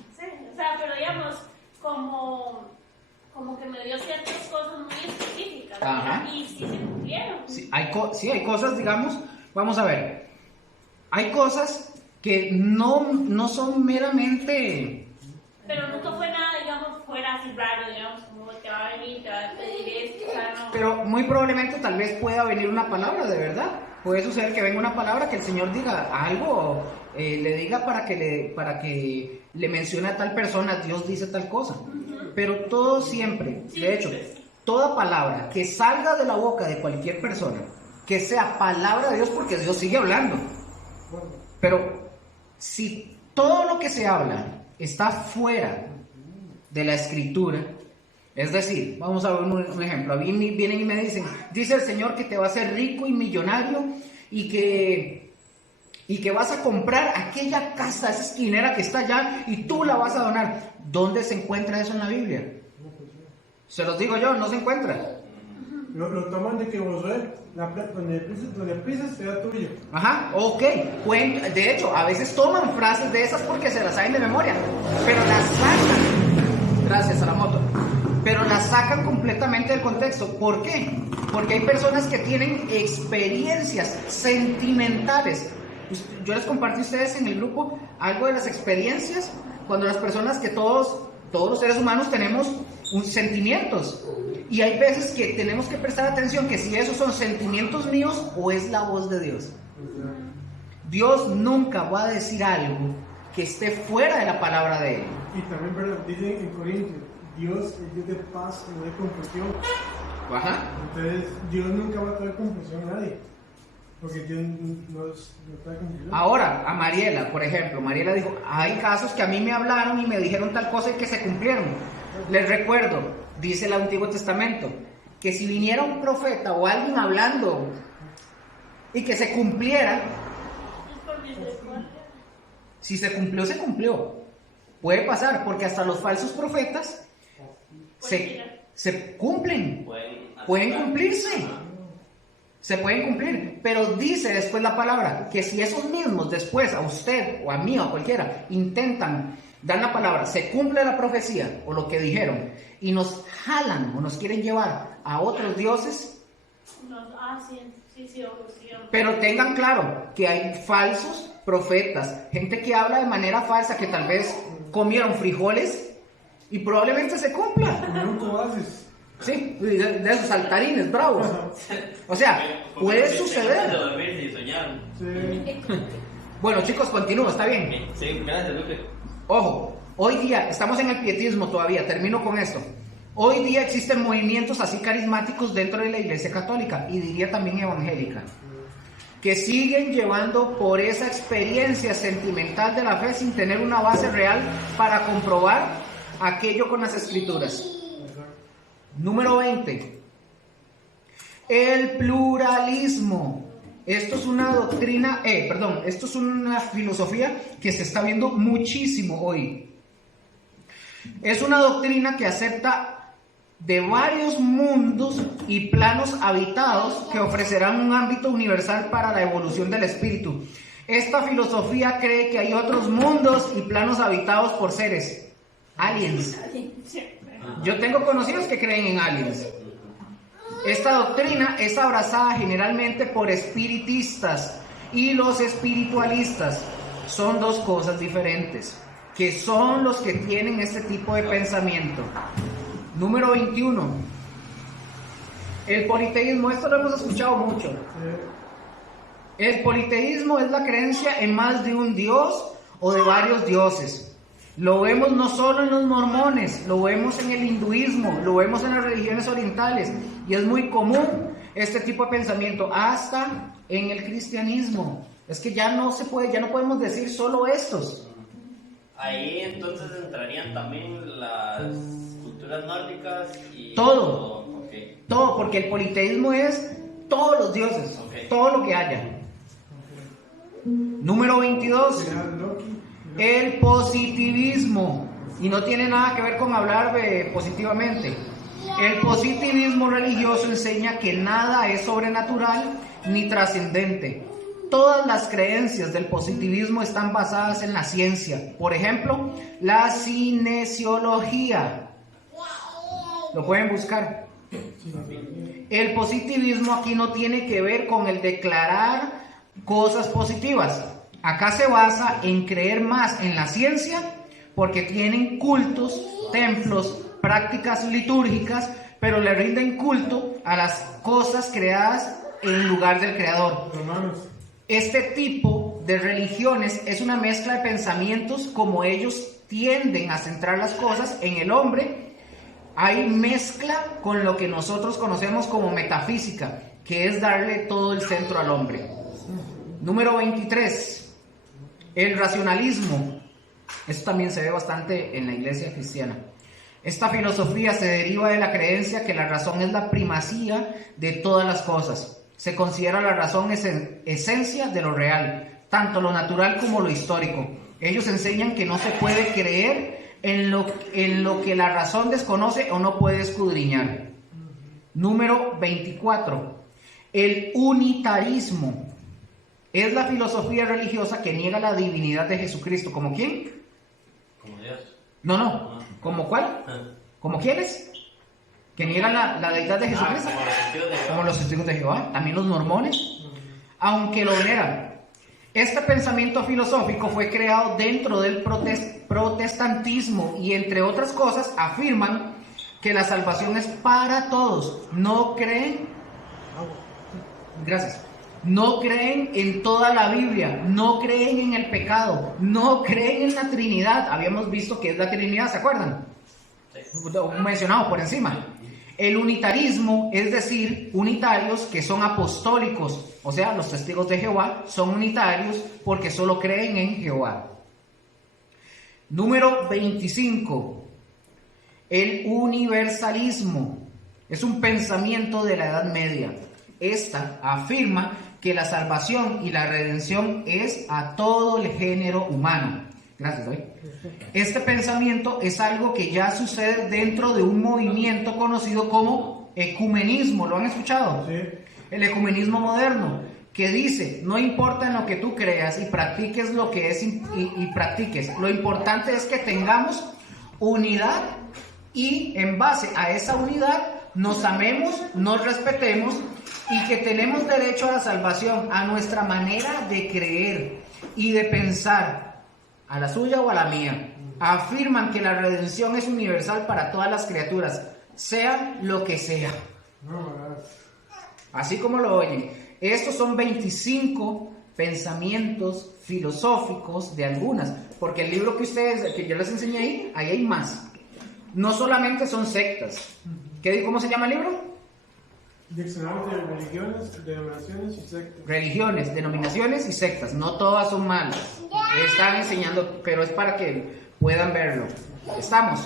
o sea, pero digamos, como que me dio ciertas cosas muy específicas, y sí se cumplieron. Sí, hay cosas, digamos, vamos a ver, hay cosas que no son meramente... Pero nunca fue nada, digamos, fuera así raro, digamos, como te va a venir, te va a pedir esto, o sea, no. Pero muy probablemente tal vez pueda venir una palabra, de verdad. Puede suceder que venga una palabra que el Señor diga algo, le diga para que le mencione a tal persona, Dios dice tal cosa. Pero todo siempre, de hecho, toda palabra que salga de la boca de cualquier persona, que sea palabra de Dios, porque Dios sigue hablando. Pero si todo lo que se habla está fuera de la escritura, es decir, vamos a ver un ejemplo. A mí vienen y me dicen, dice el Señor que te va a hacer rico y millonario y que vas a comprar aquella casa, esa esquinera que está allá y tú la vas a donar. ¿Dónde se encuentra eso en la Biblia? Se los digo yo, no se encuentra. Lo toman de que Josué, donde pises será tuyo. Ajá, ok. De hecho, a veces toman frases de esas porque se las saben de memoria, pero las sacan. Gracias a la moto. Pero las sacan completamente del contexto. ¿Por qué? Porque hay personas que tienen experiencias sentimentales. Yo les compartí a ustedes en el grupo algo de las experiencias cuando las personas, que todos los seres humanos tenemos sentimientos, y hay veces que tenemos que prestar atención que si esos son sentimientos míos o es la voz de Dios. Dios nunca va a decir algo que esté fuera de la palabra de Él. Y también, ¿verdad? Dice en Corintios, Dios es Dios de paz y no de confusión. Ajá. Entonces, Dios nunca va a traer confusión a nadie, porque Dios no trae confusión. Ahora, a Mariela, por ejemplo, Mariela dijo, hay casos que a mí me hablaron y me dijeron tal cosa y que se cumplieron. Les recuerdo, dice el Antiguo Testamento, que si viniera un profeta o alguien hablando y que se cumpliera, si se cumplió, se cumplió. Puede pasar, porque hasta los falsos profetas se cumplen, pueden cumplirse. Se pueden cumplir, pero dice después la palabra que si esos mismos después a usted o a mí o a cualquiera intentan dar la palabra, se cumple la profecía o lo que dijeron y nos jalan o nos quieren llevar a otros dioses, pero tengan claro que hay falsos profetas, gente que habla de manera falsa, que tal vez comieron frijoles y probablemente se cumpla. Comieron cobaces. Sí, de esos saltarines bravos. O sea, puede suceder. Sí. Bueno, chicos, continúo, está bien. Sí, gracias, Lupe. Ojo, hoy día estamos en el pietismo todavía, termino con esto. Hoy día existen movimientos así carismáticos dentro de la Iglesia Católica y diría también evangélica, que siguen llevando por esa experiencia sentimental de la fe sin tener una base real para comprobar aquello con las Escrituras. Número 20. El pluralismo. Esto es una doctrina, esto es una filosofía que se está viendo muchísimo hoy. Es una doctrina que acepta de varios mundos y planos habitados que ofrecerán un ámbito universal para la evolución del espíritu. Esta filosofía cree que hay otros mundos y planos habitados por seres, aliens. Yo tengo conocidos que creen en aliens. Esta doctrina es abrazada generalmente por espiritistas y los espiritualistas. Son dos cosas diferentes, que son los que tienen este tipo de pensamiento. Número 21. El politeísmo, esto lo hemos escuchado mucho. El politeísmo es la creencia en más de un dios o de varios dioses. Lo vemos no solo en los mormones, lo vemos en el hinduismo, lo vemos en las religiones orientales, y es muy común este tipo de pensamiento hasta en el cristianismo. Es que ya no se puede, ya no podemos decir solo estos. Ahí entonces entrarían también las culturas nórdicas y todo. Okay. Todo, porque el politeísmo es todos los dioses, Okay. todo lo que haya. Número 22. El positivismo, y no tiene nada que ver con hablar positivamente. El positivismo religioso enseña que nada es sobrenatural ni trascendente. Todas las creencias del positivismo están basadas en la ciencia. Por ejemplo, la cinesiología. Lo pueden buscar. El positivismo aquí no tiene que ver con el declarar cosas positivas. Acá se basa en creer más en la ciencia, porque tienen cultos, templos, prácticas litúrgicas, pero le rinden culto a las cosas creadas en lugar del Creador. Este tipo de religiones es una mezcla de pensamientos, como ellos tienden a centrar las cosas en el hombre. Hay mezcla con lo que nosotros conocemos como metafísica, que es darle todo el centro al hombre. Número 23. El racionalismo. Esto también se ve bastante en la iglesia cristiana. Esta filosofía se deriva de la creencia que la razón es la primacía de todas las cosas. Se considera la razón esencia de lo real, tanto lo natural como lo histórico. Ellos enseñan que no se puede creer en lo que la razón desconoce o no puede escudriñar. Número 24. El unitarismo. Es la filosofía religiosa que niega la divinidad de Jesucristo. ¿Como quién? Como Dios. No. ¿Como cuál? ¿Como quiénes? Que niegan la deidad de Jesucristo. Como los testigos de Jehová. También los mormones. Aunque lo veneran. Este pensamiento filosófico fue creado dentro del protestantismo y entre otras cosas afirman que la salvación es para todos. No creen, gracias, no creen en toda la Biblia, no creen en el pecado, no creen en la Trinidad. Habíamos visto que es la Trinidad, ¿se acuerdan? Mencionado por encima. El unitarismo, es decir, unitarios que son apostólicos, o sea, los testigos de Jehová son unitarios porque solo creen en Jehová. Número 25. El universalismo es un pensamiento de la Edad Media. Esta afirma que la salvación y la redención es a todo el género humano. Gracias, David. Este pensamiento es algo que ya sucede dentro de un movimiento conocido como ecumenismo. ¿Lo han escuchado? Sí. El ecumenismo moderno, que dice, no importa en lo que tú creas y practiques lo que es y practiques. Lo importante es que tengamos unidad y en base a esa unidad nos amemos, nos respetemos y que tenemos derecho a la salvación, a nuestra manera de creer y de pensar, a la suya o a la mía. Afirman que la redención es universal para todas las criaturas, sea lo que sea. Así como lo oyen. Estos son 25 pensamientos filosóficos de algunas, porque el libro que yo les enseñé ahí hay más. No solamente son sectas. ¿Cómo se llama el libro? Diccionario de religiones, denominaciones y sectas. Religiones, denominaciones y sectas. No todas son malas. Están enseñando, pero es para que puedan verlo. ¿Estamos?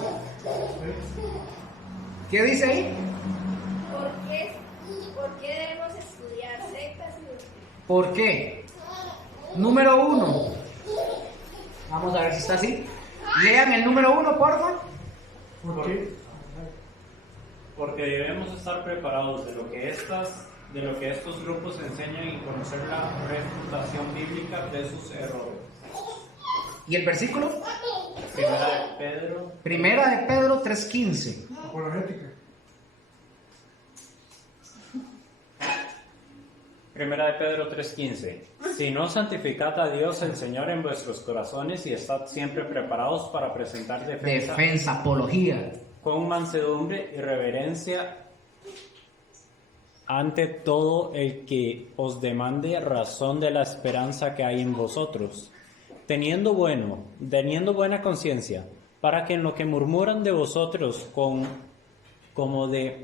¿Qué dice ahí? ¿Por qué debemos estudiar sectas y doctrinas? ¿Por qué? Número 1. Vamos a ver si está así. Lean el número 1, por favor. ¿Por qué? Porque debemos estar preparados de lo que estos grupos enseñan y conocer la refutación bíblica de sus errores. ¿Y el versículo? Primera de Pedro 3:15. Apologética. Primera de Pedro 3:15. Si no, santificad a Dios el Señor en vuestros corazones y estad siempre preparados para presentar Defensa, apología. Con mansedumbre y reverencia ante todo el que os demande razón de la esperanza que hay en vosotros, teniendo buena conciencia, para que en lo que murmuran de vosotros como de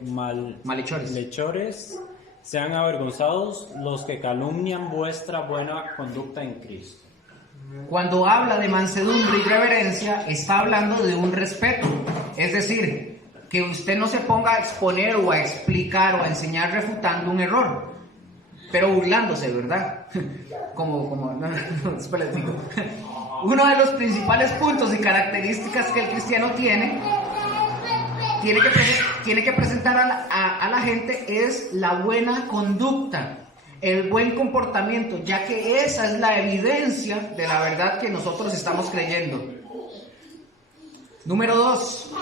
malhechores sean avergonzados los que calumnian vuestra buena conducta en Cristo. Cuando habla de mansedumbre y reverencia, está hablando de un respeto. Es decir, que usted no se ponga a exponer o a explicar o a enseñar refutando un error, pero burlándose, ¿verdad? Después les digo. Uno de los principales puntos y características que el cristiano tiene que presentar a la gente es la buena conducta, el buen comportamiento, ya que esa es la evidencia de la verdad que nosotros estamos creyendo. Número 2.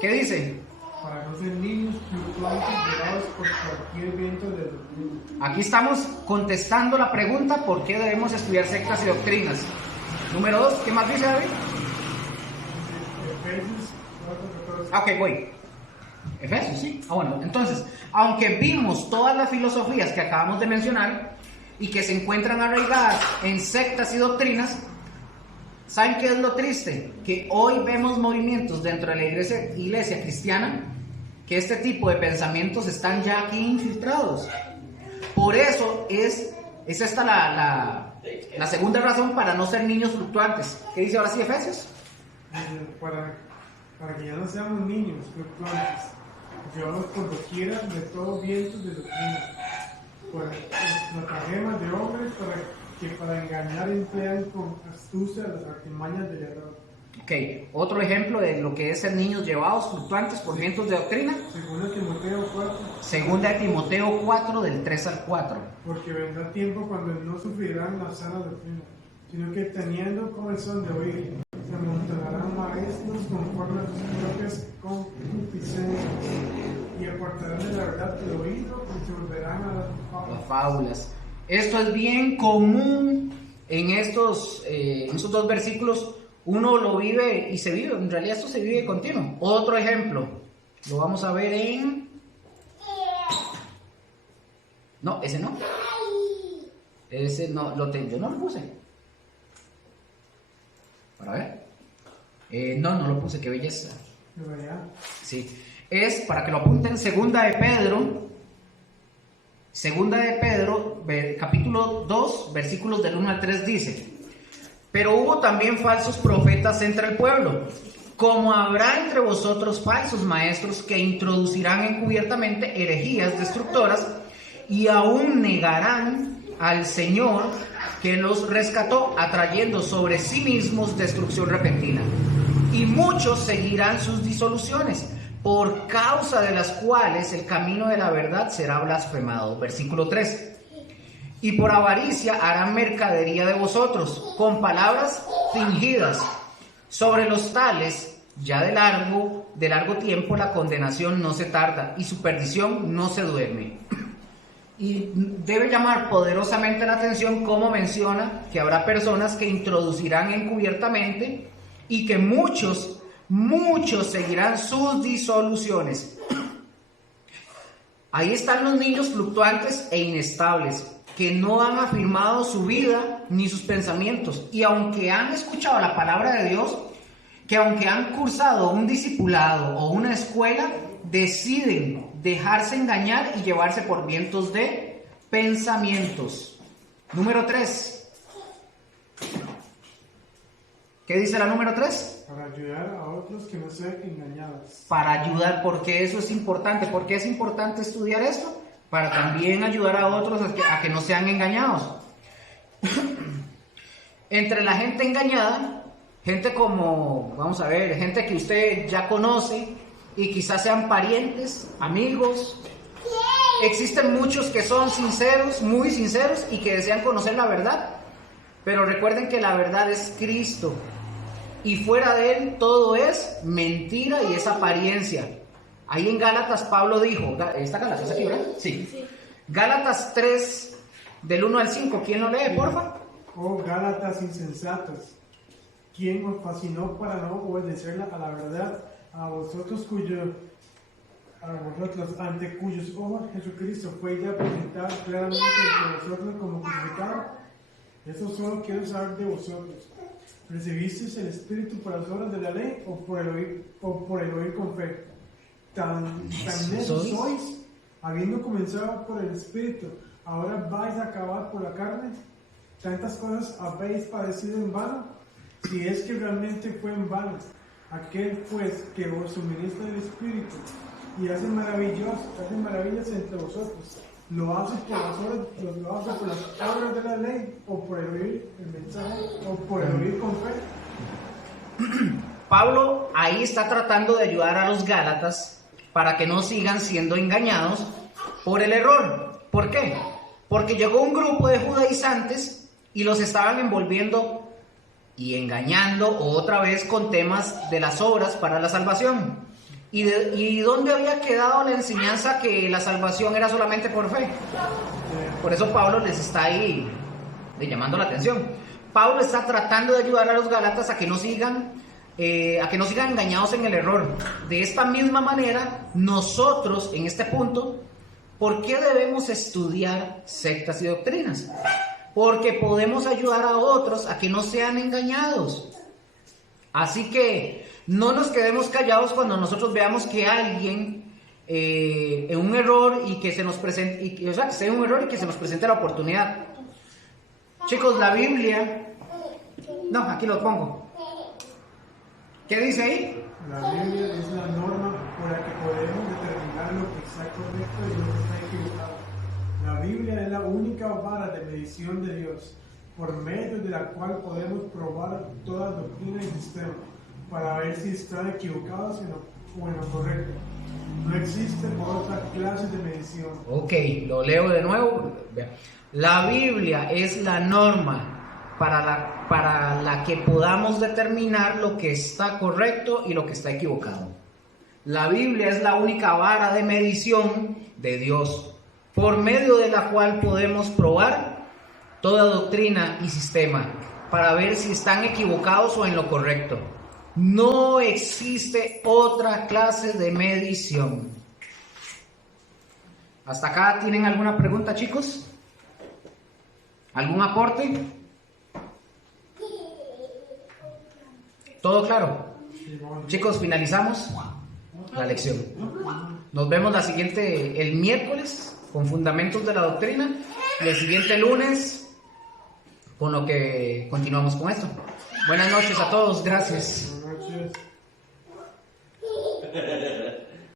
¿Qué dice? Para no ser niños fluctuantes llevados por cualquier viento de doctrina. Aquí estamos contestando la pregunta ¿por qué debemos estudiar sectas y doctrinas? Número 2, ¿qué más dice David? Efesios 4:14. Ok, voy. Efesios, sí. Bueno, entonces, aunque vimos todas las filosofías que acabamos de mencionar y que se encuentran arraigadas en sectas y doctrinas, ¿saben qué es lo triste? Que hoy vemos movimientos dentro de la iglesia cristiana que este tipo de pensamientos están ya aquí infiltrados. Por eso es esta la segunda razón para no ser niños fluctuantes. ¿Qué dice ahora sí Efesios? Para que ya no seamos niños fluctuantes, llevados por doquiera de todo viento de doctrina, por estratagemas de hombres para engañar emplean con astucia las artimañas del error. Ok, otro ejemplo de lo que es ser niños llevados fluctuantes por vientos de doctrina. Segunda de Timoteo 4, del 3 al 4. Porque vendrá tiempo cuando no sufrirán la sana doctrina, sino que teniendo comezón de oír, se montarán maestros conforme a sus propias concupiscencias, y apartarán de la verdad del oído y se volverán a las fábulas. Esto es bien común en estos dos versículos, uno lo vive y se vive, en realidad esto se vive continuo. Otro ejemplo, lo vamos a ver en... No, ese no. Ese no, yo no lo puse. Para ver. No lo puse, qué belleza. Sí. Es, para que lo apunten, Segunda de Pedro, capítulo 2, versículos del 1 al 3 dice: pero hubo también falsos profetas entre el pueblo, como habrá entre vosotros falsos maestros que introducirán encubiertamente herejías destructoras y aún negarán al Señor que los rescató, atrayendo sobre sí mismos destrucción repentina. Y muchos seguirán sus disoluciones, por causa de las cuales el camino de la verdad será blasfemado. Versículo 3. Y por avaricia harán mercadería de vosotros, con palabras fingidas. Sobre los tales, ya de largo tiempo, la condenación no se tarda, y su perdición no se duerme. Y debe llamar poderosamente la atención cómo menciona que habrá personas que introducirán encubiertamente y que muchos seguirán sus disoluciones. Ahí están los niños fluctuantes e inestables, que no han afirmado su vida ni sus pensamientos, y aunque han escuchado la palabra de Dios, que aunque han cursado un discipulado o una escuela, deciden dejarse engañar y llevarse por vientos de pensamientos. Número 3. ¿Qué dice la número 3? Para ayudar a otros que no sean engañados. Para ayudar, porque eso es importante. ¿Por qué es importante estudiar esto? Para también ayudar a otros a que no sean engañados. Entre la gente engañada, gente como, vamos a ver, gente que usted ya conoce y quizás sean parientes, amigos. Existen muchos que son sinceros, muy sinceros, y que desean conocer la verdad. Pero recuerden que la verdad es Cristo. Y fuera de Él todo es mentira y es apariencia. Ahí en Gálatas Pablo dijo, ¿está Gálatas aquí, verdad? Sí. Gálatas 3, del 1 al 5, ¿quién lo lee, porfa? Oh Gálatas insensatos, ¿quién os fascinó para no obedecer a la verdad? A vosotros ante cuyos ojos Jesucristo fue ya presentado claramente entre vosotros como crucificado. Eso solo quiero saber de vosotros. ¿Recibisteis el Espíritu por las obras de la ley o por el oír con fe? Tan necios sois, habiendo comenzado por el Espíritu, ahora vais a acabar por la carne. ¿Tantas cosas habéis padecido en vano? Si es que realmente fue en vano. Aquel pues que os suministra el Espíritu y hace maravillas entre vosotros, ¿lo hace por las obras de la ley o por el oír el mensaje o por el oír con fe? Pablo ahí está tratando de ayudar a los Gálatas para que no sigan siendo engañados por el error. ¿Por qué? Porque llegó un grupo de judaizantes y los estaban envolviendo y engañando otra vez con temas de las obras para la salvación. ¿Y dónde había quedado la enseñanza que la salvación era solamente por fe? Por eso Pablo les está ahí llamando la atención. Pablo está tratando de ayudar a los Gálatas a que no sigan engañados en el error. De esta misma manera, nosotros en este punto, ¿por qué debemos estudiar sectas y doctrinas? Porque podemos ayudar a otros a que no sean engañados. Así que no nos quedemos callados cuando nosotros veamos que alguien en un error y que se nos presente, que sea un error y que se nos presente la oportunidad. Chicos, la Biblia, no, aquí lo pongo. ¿Qué dice ahí? La Biblia es la norma por la que podemos determinar lo que está correcto y lo que está equivocado. La Biblia es la única vara de medición de Dios, por medio de la cual podemos probar toda doctrina y sistema, para ver si están equivocados o en lo correcto. No existe otra clase de medición. Ok, lo leo de nuevo. La Biblia es la norma para la que podamos determinar lo que está correcto y lo que está equivocado. La Biblia es la única vara de medición de Dios, por medio de la cual podemos probar toda doctrina y sistema, para ver si están equivocados o en lo correcto. No existe otra clase de medición. ¿Hasta acá tienen alguna pregunta, chicos? ¿Algún aporte? ¿Todo claro? Chicos, finalizamos la lección. Nos vemos el miércoles con fundamentos de la doctrina y el siguiente lunes con lo que continuamos con esto. Buenas noches a todos, gracias. Buenas noches.